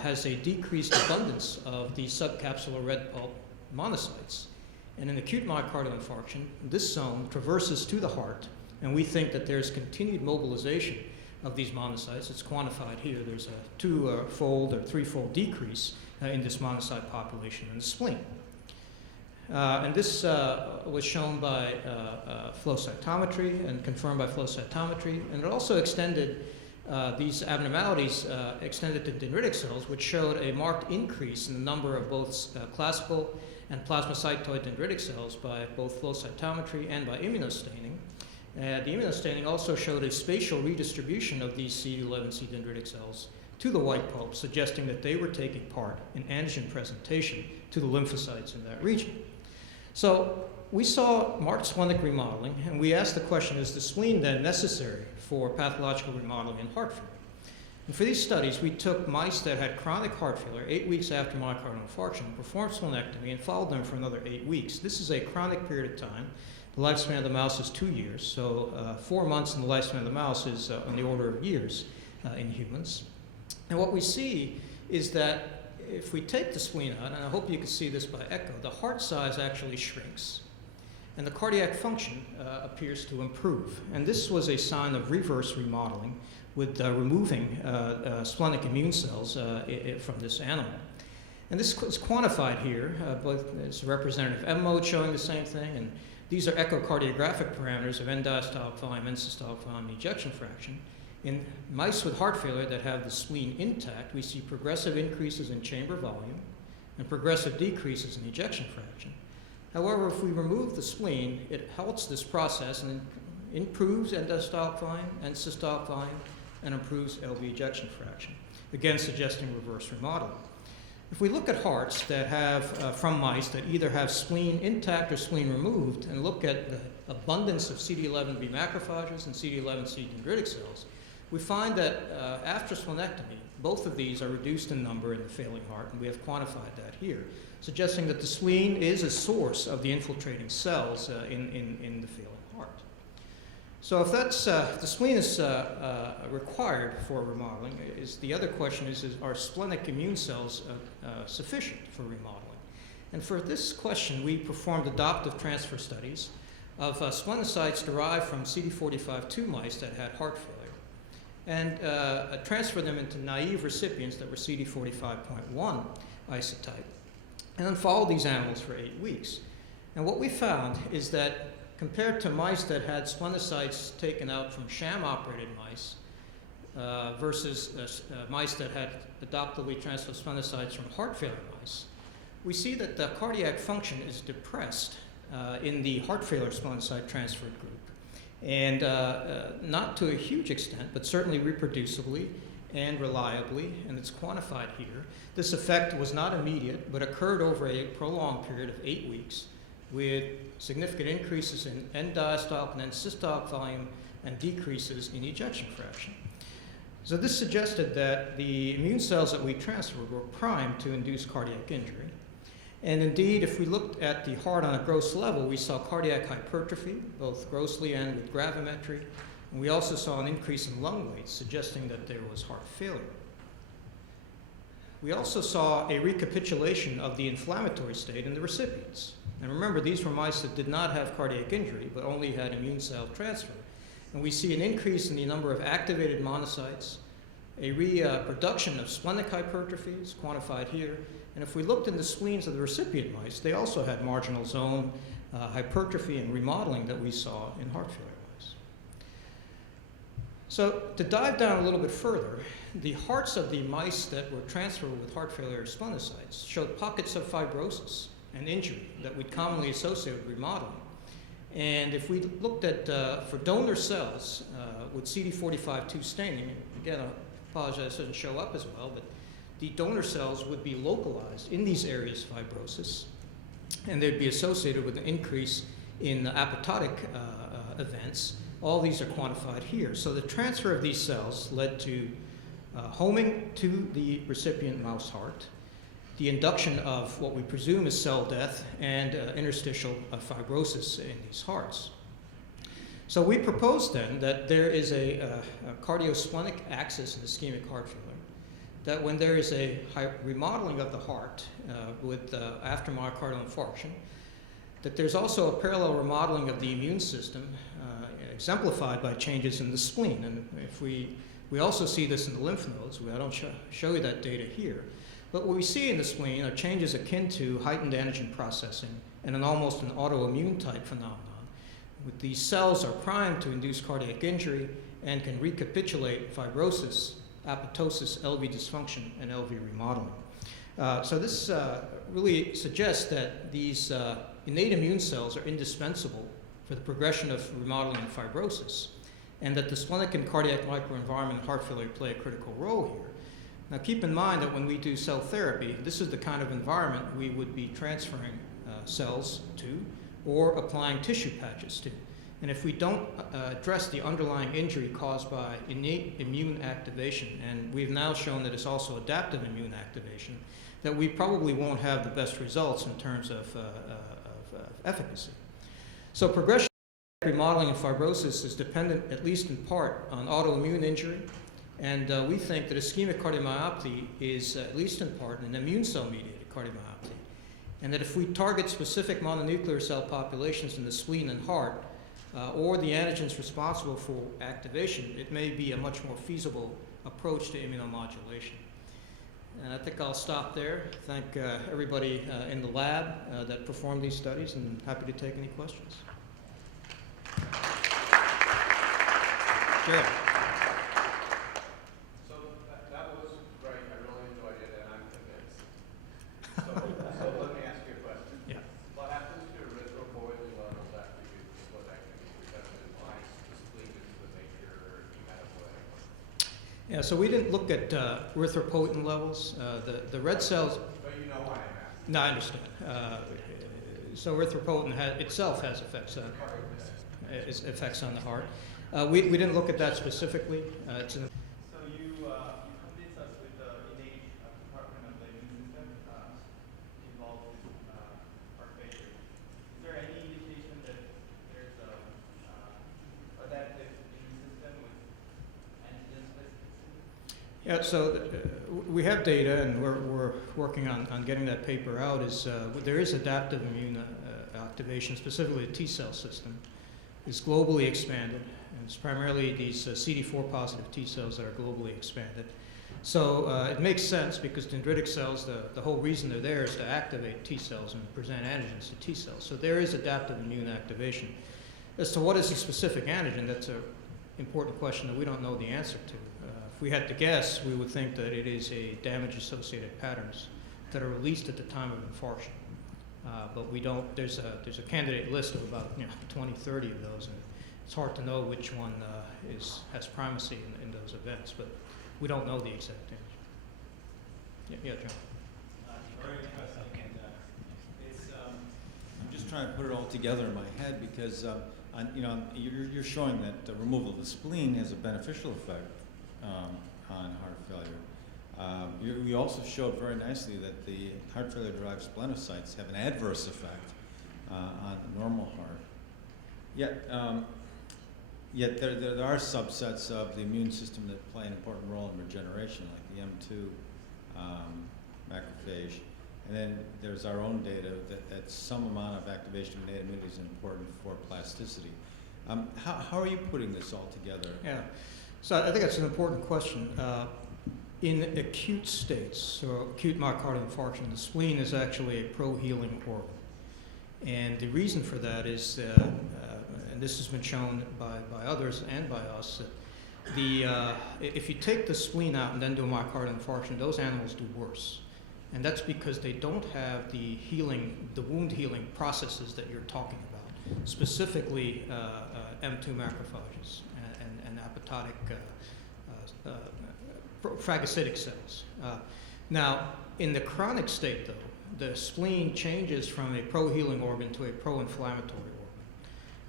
has a decreased abundance of the subcapsular red pulp monocytes. And in acute myocardial infarction, this zone traverses to the heart, and we think that there's continued mobilization of these monocytes. It's quantified here. There's a two-fold or threefold decrease in this monocyte population in the spleen. And this was shown by flow cytometry and confirmed by flow cytometry, and it also extended these abnormalities extended to dendritic cells, which showed a marked increase in the number of both classical and plasmacytoid dendritic cells by both flow cytometry and by immunostaining. The immunostaining also showed a spatial redistribution of these CD11C dendritic cells to the white pulp, suggesting that they were taking part in antigen presentation to the lymphocytes in that region. So we saw marked splenic remodeling, and we asked the question, is the spleen then necessary for pathological remodeling in heart failure? And for these studies, we took mice that had chronic heart failure 8 weeks after myocardial infarction, performed splenectomy, and followed them for another 8 weeks. This is a chronic period of time. The lifespan of the mouse is 2 years, so 4 months in the lifespan of the mouse is on the order of years in humans. And what we see is that if we take the spleen out, and I hope you can see this by echo, the heart size actually shrinks, and the cardiac function appears to improve. And this was a sign of reverse remodeling with removing splenic immune cells from this animal. And this is quantified here, both as representative M mode showing the same thing, and these are echocardiographic parameters of end-diastolic volume, end-systolic volume, and ejection fraction. In mice with heart failure that have the spleen intact, we see progressive increases in chamber volume and progressive decreases in ejection fraction. However, if we remove the spleen, it halts this process and improves end-diastolic volume, end-systolic volume, and improves LV ejection fraction, again suggesting reverse remodeling. If we look at hearts that have, from mice that either have spleen intact or spleen removed, and look at the abundance of CD11b macrophages and CD11c dendritic cells, we find that after splenectomy, both of these are reduced in number in the failing heart, and we have quantified that here, suggesting that the spleen is a source of the infiltrating cells in the failing heart. So if that's, the spleen is required for remodeling, the other question is are splenic immune cells sufficient for remodeling? And for this question, we performed adoptive transfer studies of splenocytes derived from CD45-2 mice that had heart failure, and transferred them into naive recipients that were CD45.1 isotype, and then followed these animals for 8 weeks. And what we found is that compared to mice that had splenocytes taken out from sham-operated mice versus mice that had adoptively transferred splenocytes from heart failure mice, we see that the cardiac function is depressed in the heart failure splenocyte transferred group. And not to a huge extent, but certainly reproducibly and reliably, and it's quantified here. This effect was not immediate, but occurred over a prolonged period of 8 weeks with significant increases in end-diastolic and end-systolic volume and decreases in ejection fraction. So this suggested that the immune cells that we transferred were primed to induce cardiac injury. And indeed, if we looked at the heart on a gross level, we saw cardiac hypertrophy, both grossly and with gravimetry. And we also saw an increase in lung weight, suggesting that there was heart failure. We also saw a recapitulation of the inflammatory state in the recipients. And remember, these were mice that did not have cardiac injury, but only had immune cell transfer. And we see an increase in the number of activated monocytes, a reproduction of splenic hypertrophy, is quantified here. And if we looked in the spleens of the recipient mice, they also had marginal zone hypertrophy and remodeling that we saw in heart failure mice. So to dive down a little bit further, the hearts of the mice that were transferred with heart failure splenocytes showed pockets of fibrosis and injury that we'd commonly associate with remodeling. And if we looked at, for donor cells with CD45-2 staining, again, apologize, it doesn't show up as well, but the donor cells would be localized in these areas of fibrosis, and they'd be associated with an increase in apoptotic events. All these are quantified here. So the transfer of these cells led to homing to the recipient mouse heart, the induction of what we presume is cell death and interstitial fibrosis in these hearts. So we propose then that there is a cardiosplenic axis in ischemic heart failure, that when there is a remodeling of the heart with after myocardial infarction, that there's also a parallel remodeling of the immune system, exemplified by changes in the spleen. And if we also see this in the lymph nodes. I don't show you that data here. But what we see in the spleen are changes akin to heightened antigen processing and almost an autoimmune type phenomenon. With these cells are primed to induce cardiac injury and can recapitulate fibrosis, apoptosis, LV dysfunction, and LV remodeling. So this really suggests that these innate immune cells are indispensable for the progression of remodeling and fibrosis, and that the splenic and cardiac microenvironment in heart failure play a critical role here. Now keep in mind that when we do cell therapy, this is the kind of environment we would be transferring cells to or applying tissue patches to. And if we don't address the underlying injury caused by innate immune activation, and we've now shown that it's also adaptive immune activation, that we probably won't have the best results in terms of efficacy. So progression, remodeling, and fibrosis is dependent, at least in part, on autoimmune injury. And we think that ischemic cardiomyopathy is, at least in part, an immune cell-mediated cardiomyopathy. And that if we target specific mononuclear cell populations in the spleen and heart, or the antigens responsible for activation, it may be a much more feasible approach to immunomodulation. And I think I'll stop there. Thank everybody in the lab that performed these studies, and happy to take any questions. Gerald. That was great. I really enjoyed it, and I'm convinced. So let me ask you a question. Yeah. What happens to erythropoietin levels after you do split activity? Because in mice, the spleen is the major hematopoietic. Yeah, so we didn't look at erythropoietin levels. The red cells. But you know why I'm asking. No, I understand. So erythropoietin itself has effects on the heart. We didn't look at that specifically. So you convinced us with the innate compartment of the immune system involved with heart failure. Is there any indication that there's a adaptive immune system with antigen specificity? Yeah, so we have data, and we're working on getting that paper out. There is adaptive immune activation, specifically the T cell system, is globally expanded. And it's primarily these CD4 positive T cells that are globally expanded. So it makes sense because dendritic cells, the whole reason they're there is to activate T cells and present antigens to T cells. So there is adaptive immune activation. As to what is the specific antigen, that's an important question that we don't know the answer to. If we had to guess, we would think that it is a damage-associated patterns that are released at the time of infarction. But we don't, there's a candidate list of about 20, 30 of those, and it's hard to know which one has primacy in those events, but we don't know the exact answer. Yeah, John. Very interesting. And I'm just trying to put it all together in my head because you're showing that the removal of the spleen has a beneficial effect on heart failure. We also showed very nicely that the heart failure-derived splenocytes have an adverse effect on the normal heart. Yet there are subsets of the immune system that play an important role in regeneration, like the M2 macrophage. And then there's our own data that some amount of activation of innate immunity is important for plasticity. How are you putting this all together? Yeah, so I think that's an important question. In acute states, so acute myocardial infarction, the spleen is actually a pro-healing organ. And the reason for that is, and this has been shown by others and by us, that if you take the spleen out and then do a myocardial infarction, those animals do worse. And that's because they don't have the wound healing processes that you're talking about, specifically M2 macrophages and apoptotic phagocytic cells. Now, in the chronic state, though, the spleen changes from a pro-healing organ to a pro-inflammatory organ.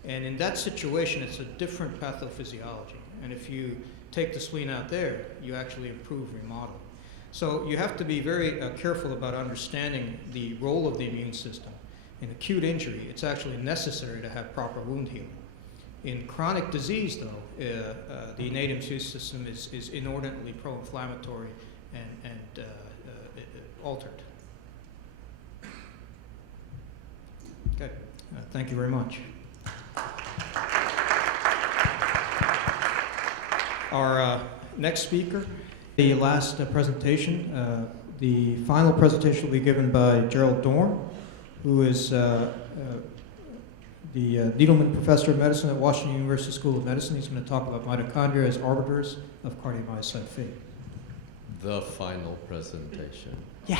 And in that situation, it's a different pathophysiology. And if you take the spleen out there, you actually improve remodeling. So you have to be very careful about understanding the role of the immune system. In acute injury, it's actually necessary to have proper wound healing. In chronic disease, though, the innate immune system is inordinately pro-inflammatory and altered. Okay, thank you very much. Our next speaker, the last presentation, the final presentation will be given by Gerald Dorn, who is the Needleman Professor of Medicine at Washington University School of Medicine. He's going to talk about mitochondria as arbiters of cardiomyocyte fate. The final presentation. Yeah.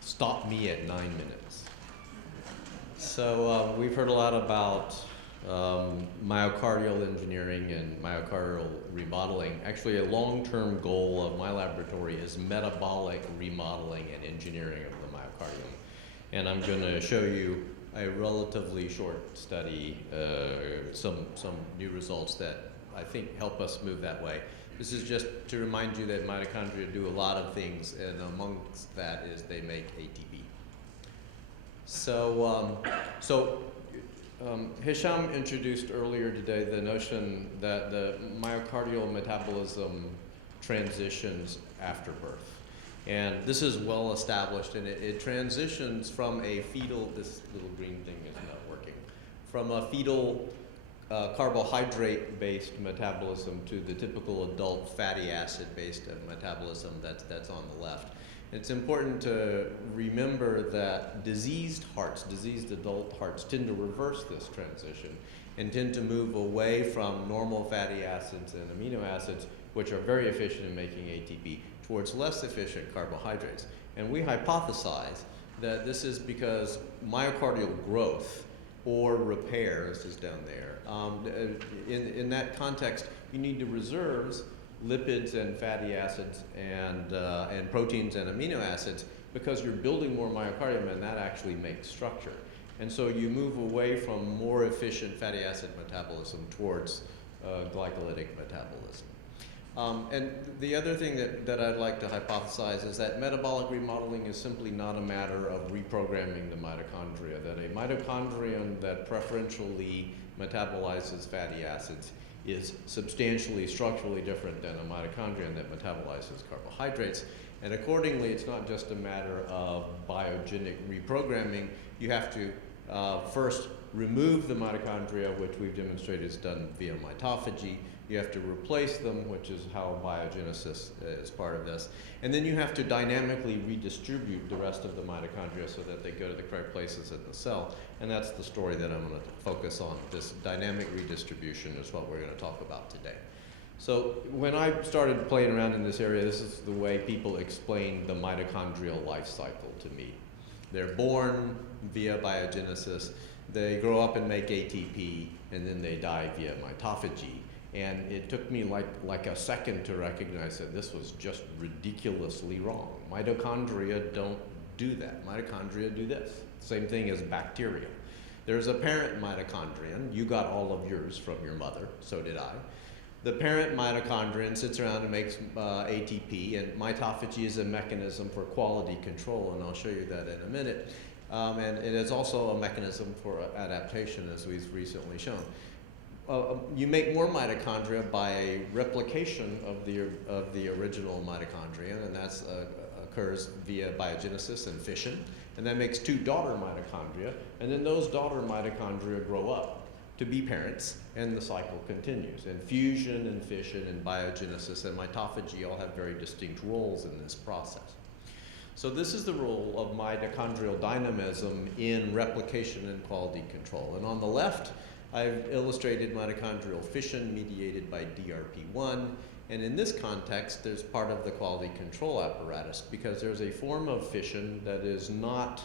Stop me at 9 minutes. So we've heard a lot about myocardial engineering and myocardial remodeling. Actually, a long-term goal of my laboratory is metabolic remodeling and engineering of the myocardium. And I'm going to show you a relatively short study, some new results that I think help us move that way. This is just to remind you that mitochondria do a lot of things, and amongst that is they make ATP. So, Hisham introduced earlier today the notion that the myocardial metabolism transitions after birth. And this is well established, and it transitions from a fetal, this little green thing is not working, from a fetal carbohydrate-based metabolism to the typical adult fatty acid-based metabolism that's on the left. It's important to remember that diseased hearts, diseased adult hearts, tend to reverse this transition and tend to move away from normal fatty acids and amino acids, which are very efficient in making ATP, towards less efficient carbohydrates. And we hypothesize that this is because myocardial growth or repair, this is down there, in that context, you need to reserve lipids and fatty acids and proteins and amino acids because you're building more myocardium, and that actually makes structure. And so you move away from more efficient fatty acid metabolism towards glycolytic metabolism. And the other thing that I'd like to hypothesize is that metabolic remodeling is simply not a matter of reprogramming the mitochondria, that a mitochondrion that preferentially metabolizes fatty acids is substantially structurally different than a mitochondrion that metabolizes carbohydrates. And accordingly, it's not just a matter of biogenic reprogramming. You have to first remove the mitochondria, which we've demonstrated is done via mitophagy. You have to replace them, which is how biogenesis is part of this. And then you have to dynamically redistribute the rest of the mitochondria so that they go to the correct places in the cell. And that's the story that I'm going to focus on. This dynamic redistribution is what we're going to talk about today. So when I started playing around in this area, this is the way people explain the mitochondrial life cycle to me. They're born via biogenesis, they grow up and make ATP, and then they die via mitophagy. And it took me like a second to recognize that this was just ridiculously wrong. Mitochondria don't do that. Mitochondria do this. Same thing as bacteria. There's a parent mitochondrion. You got all of yours from your mother, so did I. The parent mitochondrion sits around and makes ATP, and mitophagy is a mechanism for quality control, and I'll show you that in a minute. And it is also a mechanism for adaptation, as we've recently shown. You make more mitochondria by replication of the original mitochondrion, and that occurs via biogenesis and fission. And that makes two daughter mitochondria, and then those daughter mitochondria grow up to be parents, and the cycle continues. And fusion and fission and biogenesis and mitophagy all have very distinct roles in this process. So this is the role of mitochondrial dynamism in replication and quality control. And on the left, I've illustrated mitochondrial fission mediated by DRP1. And in this context, there's part of the quality control apparatus because there's a form of fission that is not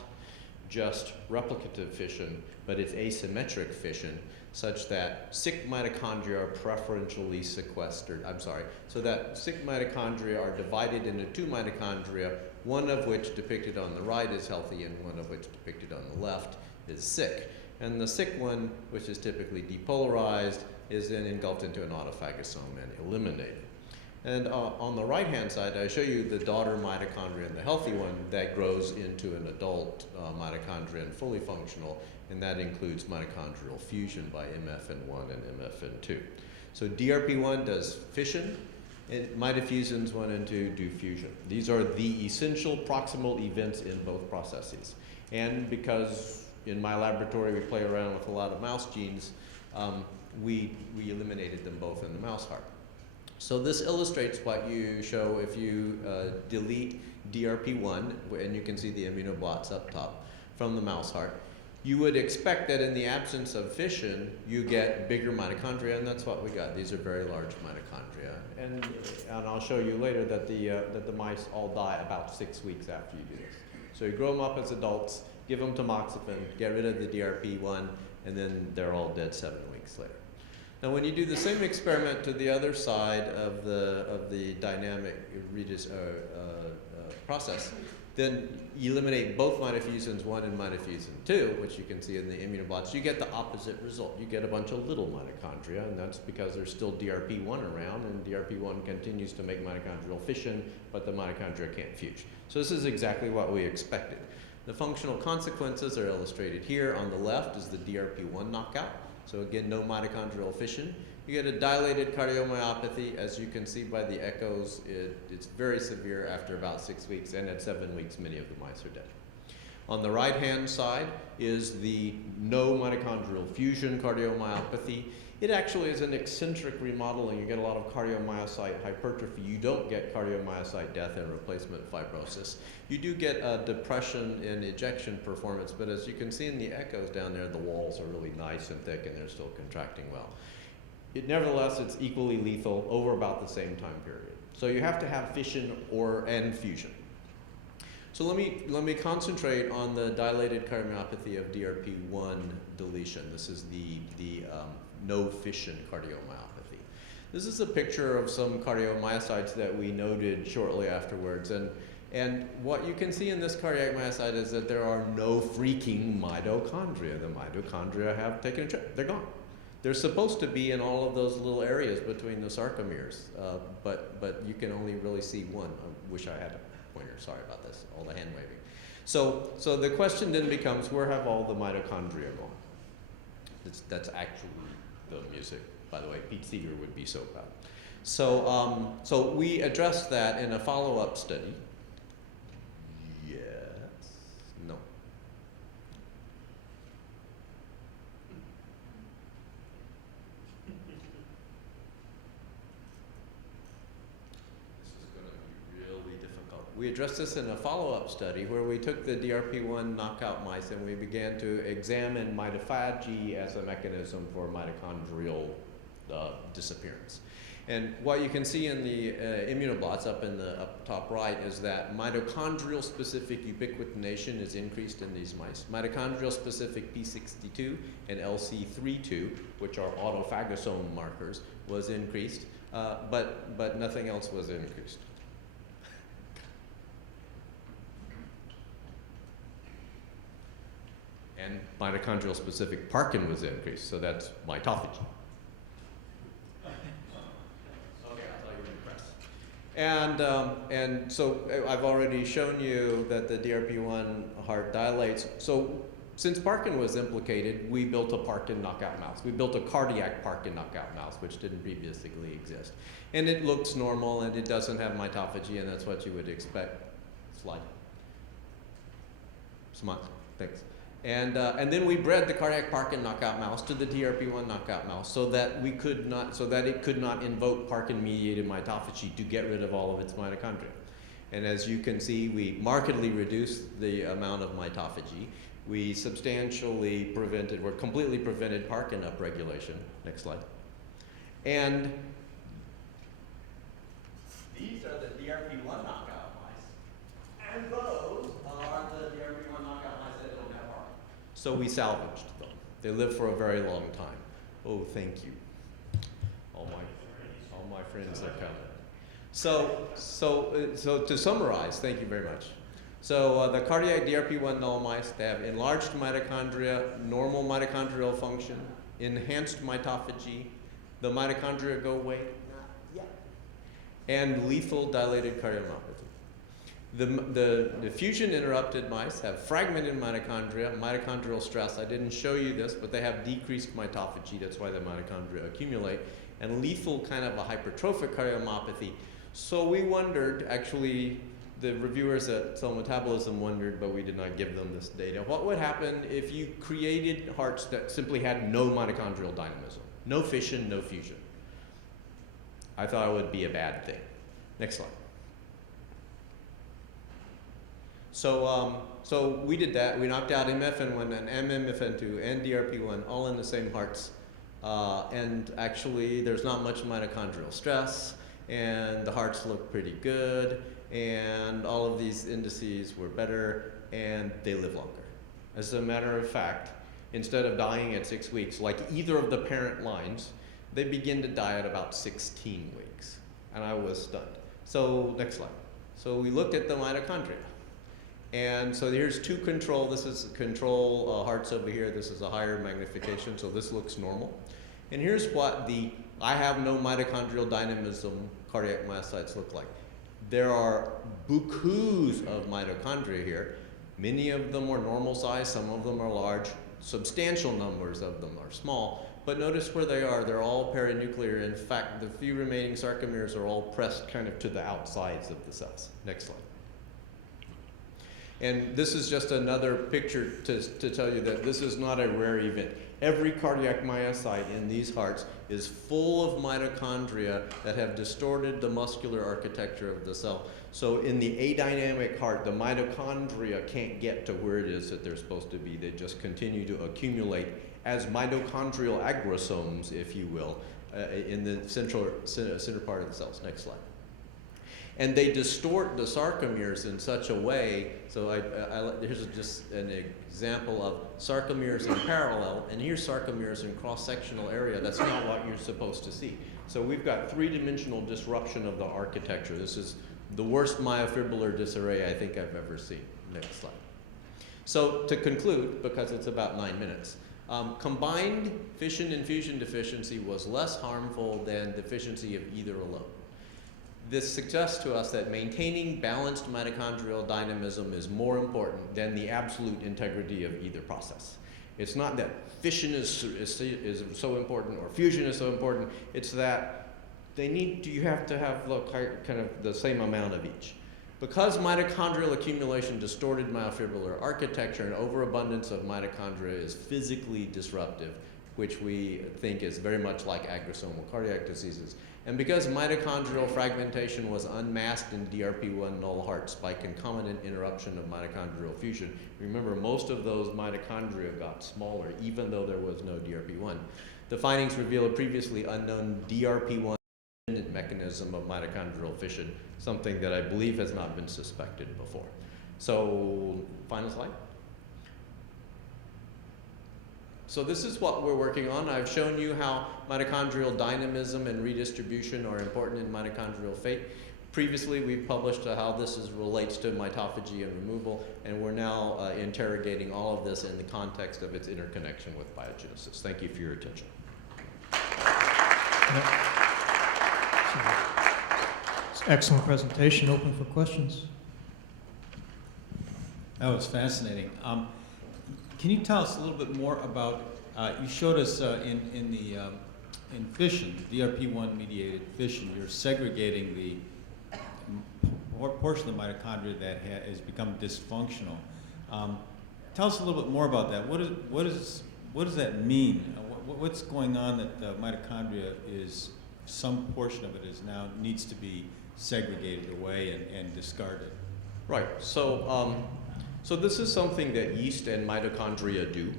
just replicative fission, but it's asymmetric fission, such that sick mitochondria are preferentially sequestered. So that sick mitochondria are divided into two mitochondria, one of which depicted on the right is healthy and one of which depicted on the left is sick. And the sick one, which is typically depolarized, is then engulfed into an autophagosome and eliminated. And on the right-hand side, I show you the daughter mitochondria and the healthy one that grows into an adult mitochondria and fully functional, and that includes mitochondrial fusion by MFN1 and MFN2. So DRP1 does fission, and mitofusions 1 and 2 do fusion. These are the essential proximal events in both processes. And because in my laboratory we play around with a lot of mouse genes, we eliminated them both in the mouse heart. So this illustrates what you show if you delete DRP1, and you can see the immunoblots up top from the mouse heart. You would expect that in the absence of fission, you get bigger mitochondria, and that's what we got. These are very large mitochondria. And I'll show you later that the mice all die about 6 weeks after you do this. So you grow them up as adults, give them tamoxifen, get rid of the DRP1, and then they're all dead 7 weeks later. Now, when you do the same experiment to the other side of the dynamic process, then you eliminate both mitofusions 1 and mitofusin 2, which you can see in the immunoblots. You get the opposite result. You get a bunch of little mitochondria, and that's because there's still DRP1 around, and DRP1 continues to make mitochondrial fission, but the mitochondria can't fuse. So this is exactly what we expected. The functional consequences are illustrated here. On the left is the DRP1 knockout. So again, no mitochondrial fission. You get a dilated cardiomyopathy. As you can see by the echoes, it's very severe after about 6 weeks, and at 7 weeks, many of the mice are dead. On the right-hand side is the no mitochondrial fusion cardiomyopathy. It actually is an eccentric remodeling. You get a lot of cardiomyocyte hypertrophy. You don't get cardiomyocyte death and replacement fibrosis. You do get a depression in ejection performance, but as you can see in the echoes down there, the walls are really nice and thick and they're still contracting well. Nevertheless, it's equally lethal over about the same time period. So you have to have fission and fusion. So let me concentrate on the dilated cardiomyopathy of DRP1 deletion. This is the no fission cardiomyopathy. This is a picture of some cardiomyocytes that we noted shortly afterwards. And what you can see in this cardiac myocyte is that there are no freaking mitochondria. The mitochondria have taken a trip. They're gone. They're supposed to be in all of those little areas between the sarcomeres, but you can only really see one. I wish I had a pointer. Sorry about this, all the hand waving. So the question then becomes, where have all the mitochondria gone? That's actually the music, by the way. Pete Seeger would be so proud. So we addressed that in a follow-up study. Yes. No. This is going to be really difficult. We addressed this in a follow-up study where we took the DRP1 knockout mice and we began to examine mitophagy as a mechanism for mitochondrial disappearance. And what you can see in the immunoblots up top right is that mitochondrial specific ubiquitination is increased in these mice. Mitochondrial specific P62 and LC32, which are autophagosome markers, was increased, but nothing else was increased. And mitochondrial specific Parkin was increased, so that's mitophagy. And so I've already shown you that the DRP1 heart dilates. So since Parkin was implicated, we built a Parkin knockout mouse. We built a cardiac Parkin knockout mouse, which didn't previously exist. And it looks normal, and it doesn't have mitophagy, and that's what you would expect. Slide. Sumanth, thanks. And then we bred the cardiac Parkin knockout mouse to the DRP1 knockout mouse so that it could not invoke Parkin-mediated mitophagy to get rid of all of its mitochondria. And as you can see, we markedly reduced the amount of mitophagy. We completely prevented Parkin upregulation. Next slide. And these are the DRP1 knockout mice. And those are the DRP1 knockout mice that don't have So we salvaged them. They live for a very long time. Oh, thank you. All my friends are coming. So to summarize, thank you very much. So the cardiac DRP1 null mice, they have enlarged mitochondria, normal mitochondrial function, enhanced mitophagy. The mitochondria go away, not yet, and lethal dilated cardiomyopathy. The fusion interrupted mice have fragmented mitochondria, mitochondrial stress. I didn't show you this, but they have decreased mitophagy. That's why the mitochondria accumulate, and lethal kind of a hypertrophic cardiomyopathy. So we wondered, actually, the reviewers at Cell Metabolism wondered, but we did not give them this data. What would happen if you created hearts that simply had no mitochondrial dynamism? No fission, no fusion. I thought it would be a bad thing. Next slide. So we did that. We knocked out MFN1 and MMFN2 and DRP1 all in the same hearts. And actually, there's not much mitochondrial stress, and the hearts look pretty good, and all of these indices were better, and they live longer. As a matter of fact, instead of dying at 6 weeks, like either of the parent lines, they begin to die at about 16 weeks. And I was stunned. So next slide. So we looked at the mitochondria. And so here's two control. This is control hearts over here. This is a higher magnification, so this looks normal. And here's what the I have no mitochondrial dynamism cardiac myocytes look like. There are bukus of mitochondria here. Many of them are normal size, some of them are large. Substantial numbers of them are small. But notice where they are. They're all perinuclear. In fact, the few remaining sarcomeres are all pressed kind of to the outsides of the cells. Next slide. And this is just another picture to tell you that this is not a rare event. Every cardiac myocyte in these hearts is full of mitochondria that have distorted the muscular architecture of the cell. So in the adynamic heart, the mitochondria can't get to where it is that they're supposed to be. They just continue to accumulate as mitochondrial agrosomes, if you will, in the center part of the cells. Next slide. And they distort the sarcomeres in such a way, so here's just an example of sarcomeres in parallel, and here's sarcomeres in cross-sectional area. That's not what you're supposed to see. So we've got three-dimensional disruption of the architecture. This is the worst myofibrillar disarray I think I've ever seen. Next slide. So to conclude, because it's about 9 minutes, combined fission and fusion deficiency was less harmful than deficiency of either alone. This suggests to us that maintaining balanced mitochondrial dynamism is more important than the absolute integrity of either process. It's not that fission is so important or fusion is so important. It's that you have to have kind of the same amount of each. Because mitochondrial accumulation distorted myofibrillar architecture, and overabundance of mitochondria is physically disruptive, which we think is very much like agrosomal cardiac diseases. And because mitochondrial fragmentation was unmasked in DRP1 null hearts by concomitant interruption of mitochondrial fusion, remember most of those mitochondria got smaller even though there was no DRP1. The findings reveal a previously unknown DRP1 mechanism of mitochondrial fission, something that I believe has not been suspected before. So, final slide. So this is what we're working on. I've shown you how mitochondrial dynamism and redistribution are important in mitochondrial fate. Previously, we've published how this relates to mitophagy and removal, and we're now interrogating all of this in the context of its interconnection with biogenesis. Thank you for your attention. Excellent presentation. Open for questions. That was fascinating. Can you tell us a little bit more about, you showed us in fission, DRP1 mediated fission, you're segregating the portion of the mitochondria that has become dysfunctional. Tell us a little bit more about that. What does that mean? What's going on that the mitochondria is, some portion of it is now needs to be segregated away and discarded? Right, so this is something that yeast and mitochondria do.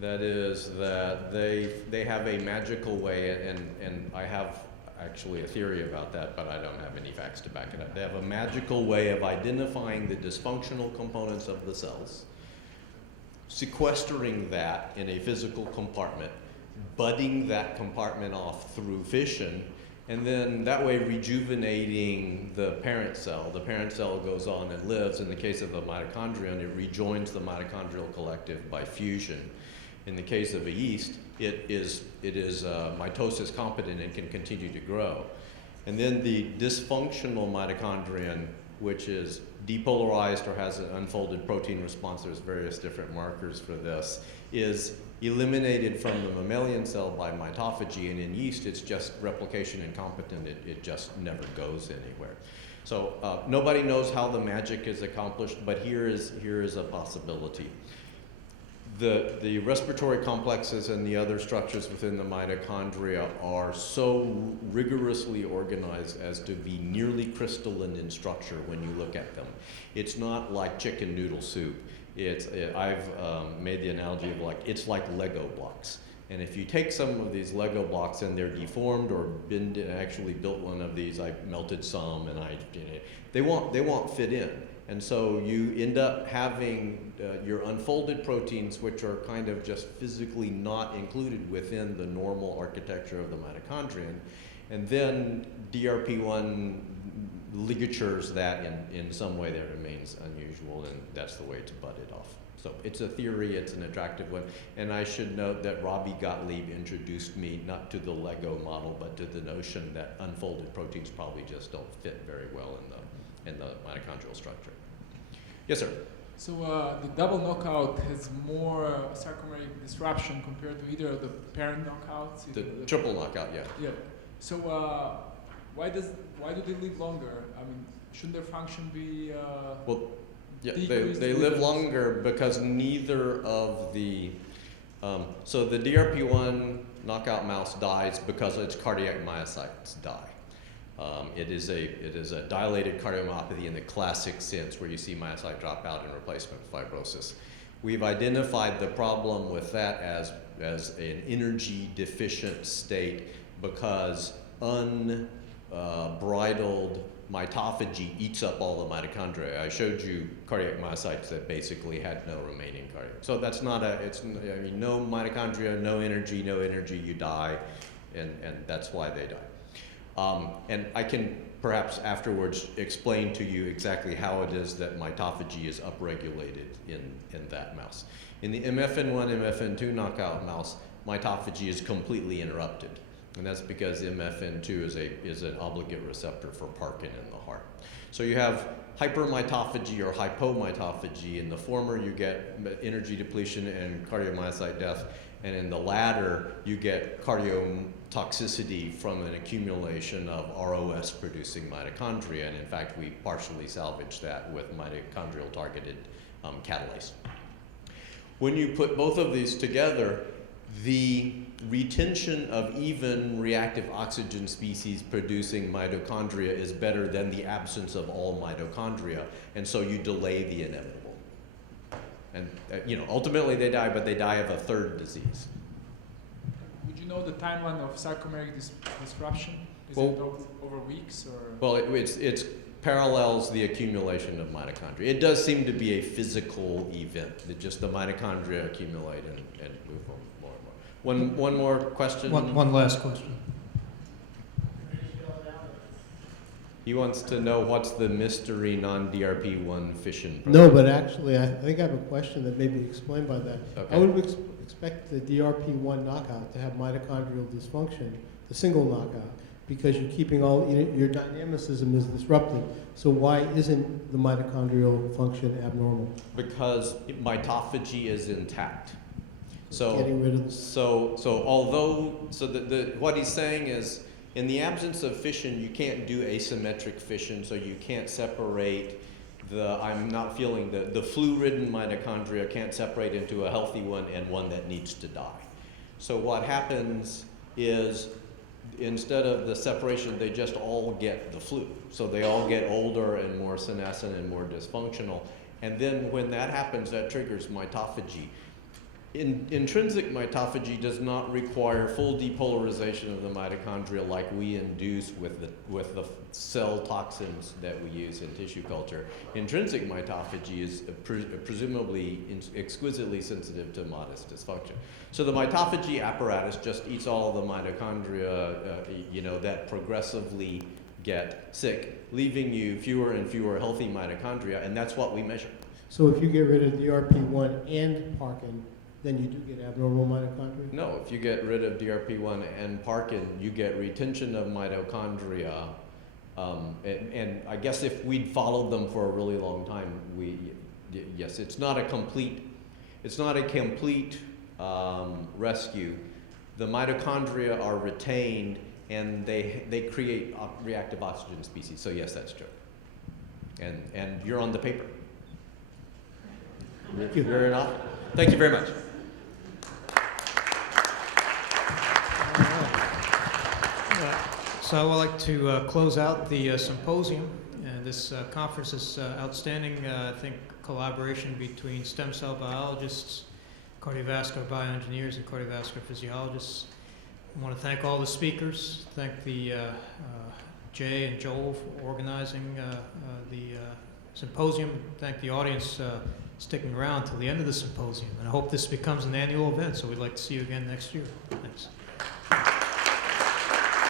That is that they have a magical way, and I have actually a theory about that, but I don't have any facts to back it up. They have a magical way of identifying the dysfunctional components of the cells, sequestering that in a physical compartment, budding that compartment off through fission, and then that way rejuvenating the parent cell. The parent cell goes on and lives. In the case of a mitochondrion, it rejoins the mitochondrial collective by fusion. In the case of a yeast, it is mitosis competent and can continue to grow. And then the dysfunctional mitochondrion, which is depolarized or has an unfolded protein response, there's various different markers for this, is eliminated from the mammalian cell by mitophagy, and in yeast it's just replication incompetent. It just never goes anywhere. So nobody knows how the magic is accomplished, but here is a possibility. The respiratory complexes and the other structures within the mitochondria are so rigorously organized as to be nearly crystalline in structure when you look at them. It's not like chicken noodle soup. I've made the analogy of it's like Lego blocks. And if you take some of these Lego blocks and they're deformed, or actually built one of these, I melted some and they won't fit in. And so you end up having your unfolded proteins, which are kind of just physically not included within the normal architecture of the mitochondrion. And then DRP1 ligatures that in some way that remains unusual, and that's the way to butt it off. So it's a theory, it's an attractive one. And I should note that Robbie Gottlieb introduced me not to the Lego model, but to the notion that unfolded proteins probably just don't fit very well in the mitochondrial structure. Yes, sir? So the double knockout has more sarcomeric disruption compared to either of the parent knockouts? The triple knockout, yeah. Yeah. So why do they live longer? I mean, shouldn't their function be well, yeah, they live longer because neither of the so the DRP1 knockout mouse dies because its cardiac myocytes die. It is a dilated cardiomyopathy in the classic sense, where you see myocyte drop out in replacement fibrosis. We've identified the problem with that as an energy deficient state because unbridled mitophagy eats up all the mitochondria. I showed you cardiac myocytes that basically had no remaining cardiac. So that's not no mitochondria, no energy, you die, and that's why they die. And I can perhaps afterwards explain to you exactly how it is that mitophagy is upregulated in that mouse. In the MFN1, MFN2 knockout mouse, mitophagy is completely interrupted. And that's because MFN2 is an obligate receptor for Parkin in the heart. So you have hypermitophagy or hypomitophagy. In the former, you get energy depletion and cardiomyocyte death. And in the latter, you get cardiotoxicity from an accumulation of ROS-producing mitochondria. And in fact, we partially salvaged that with mitochondrial-targeted catalase. When you put both of these together, the retention of even reactive oxygen species producing mitochondria is better than the absence of all mitochondria. And so you delay the inevitable. And ultimately they die, but they die of a third disease. Would you know the timeline of sarcomeric disruption? Is it over weeks or? Well, it's parallels the accumulation of mitochondria. It does seem to be a physical event that just the mitochondria accumulate and move on more and more. One more question. One last question. He wants to know what's the mystery non-DRP1 fission protein. No, but actually, I think I have a question that may be explained by that. Okay. I would expect the DRP1 knockout to have mitochondrial dysfunction, the single knockout, because you're keeping your dynamicism is disrupted. So why isn't the mitochondrial function abnormal? Because mitophagy is intact. So getting rid of what he's saying is, in the absence of fission, you can't do asymmetric fission, so you can't separate the flu-ridden mitochondria can't separate into a healthy one and one that needs to die. So what happens is, instead of the separation, they just all get the flu. So they all get older and more senescent and more dysfunctional. And then when that happens, that triggers mitophagy. Intrinsic mitophagy does not require full depolarization of the mitochondria like we induce with the cell toxins that we use in tissue culture. Intrinsic mitophagy is presumably exquisitely sensitive to modest dysfunction. So the mitophagy apparatus just eats all the mitochondria, that progressively get sick, leaving you fewer and fewer healthy mitochondria, and that's what we measure. So if you get rid of DRP1 and Parkin, then you do get abnormal mitochondria? No, if you get rid of DRP1 and Parkin, you get retention of mitochondria. And I guess if we'd followed them for a really long time, yes, it's not a complete rescue. The mitochondria are retained, and they create reactive oxygen species. So yes, that's true. And you're on the paper. Thank you. You're not. Thank you very much. So I would like to close out the symposium. And this conference is outstanding. I think collaboration between stem cell biologists, cardiovascular bioengineers, and cardiovascular physiologists. I want to thank all the speakers. Thank the Jay and Joel for organizing the symposium. Thank the audience sticking around till the end of the symposium. And I hope this becomes an annual event, so we'd like to see you again next year. Thanks.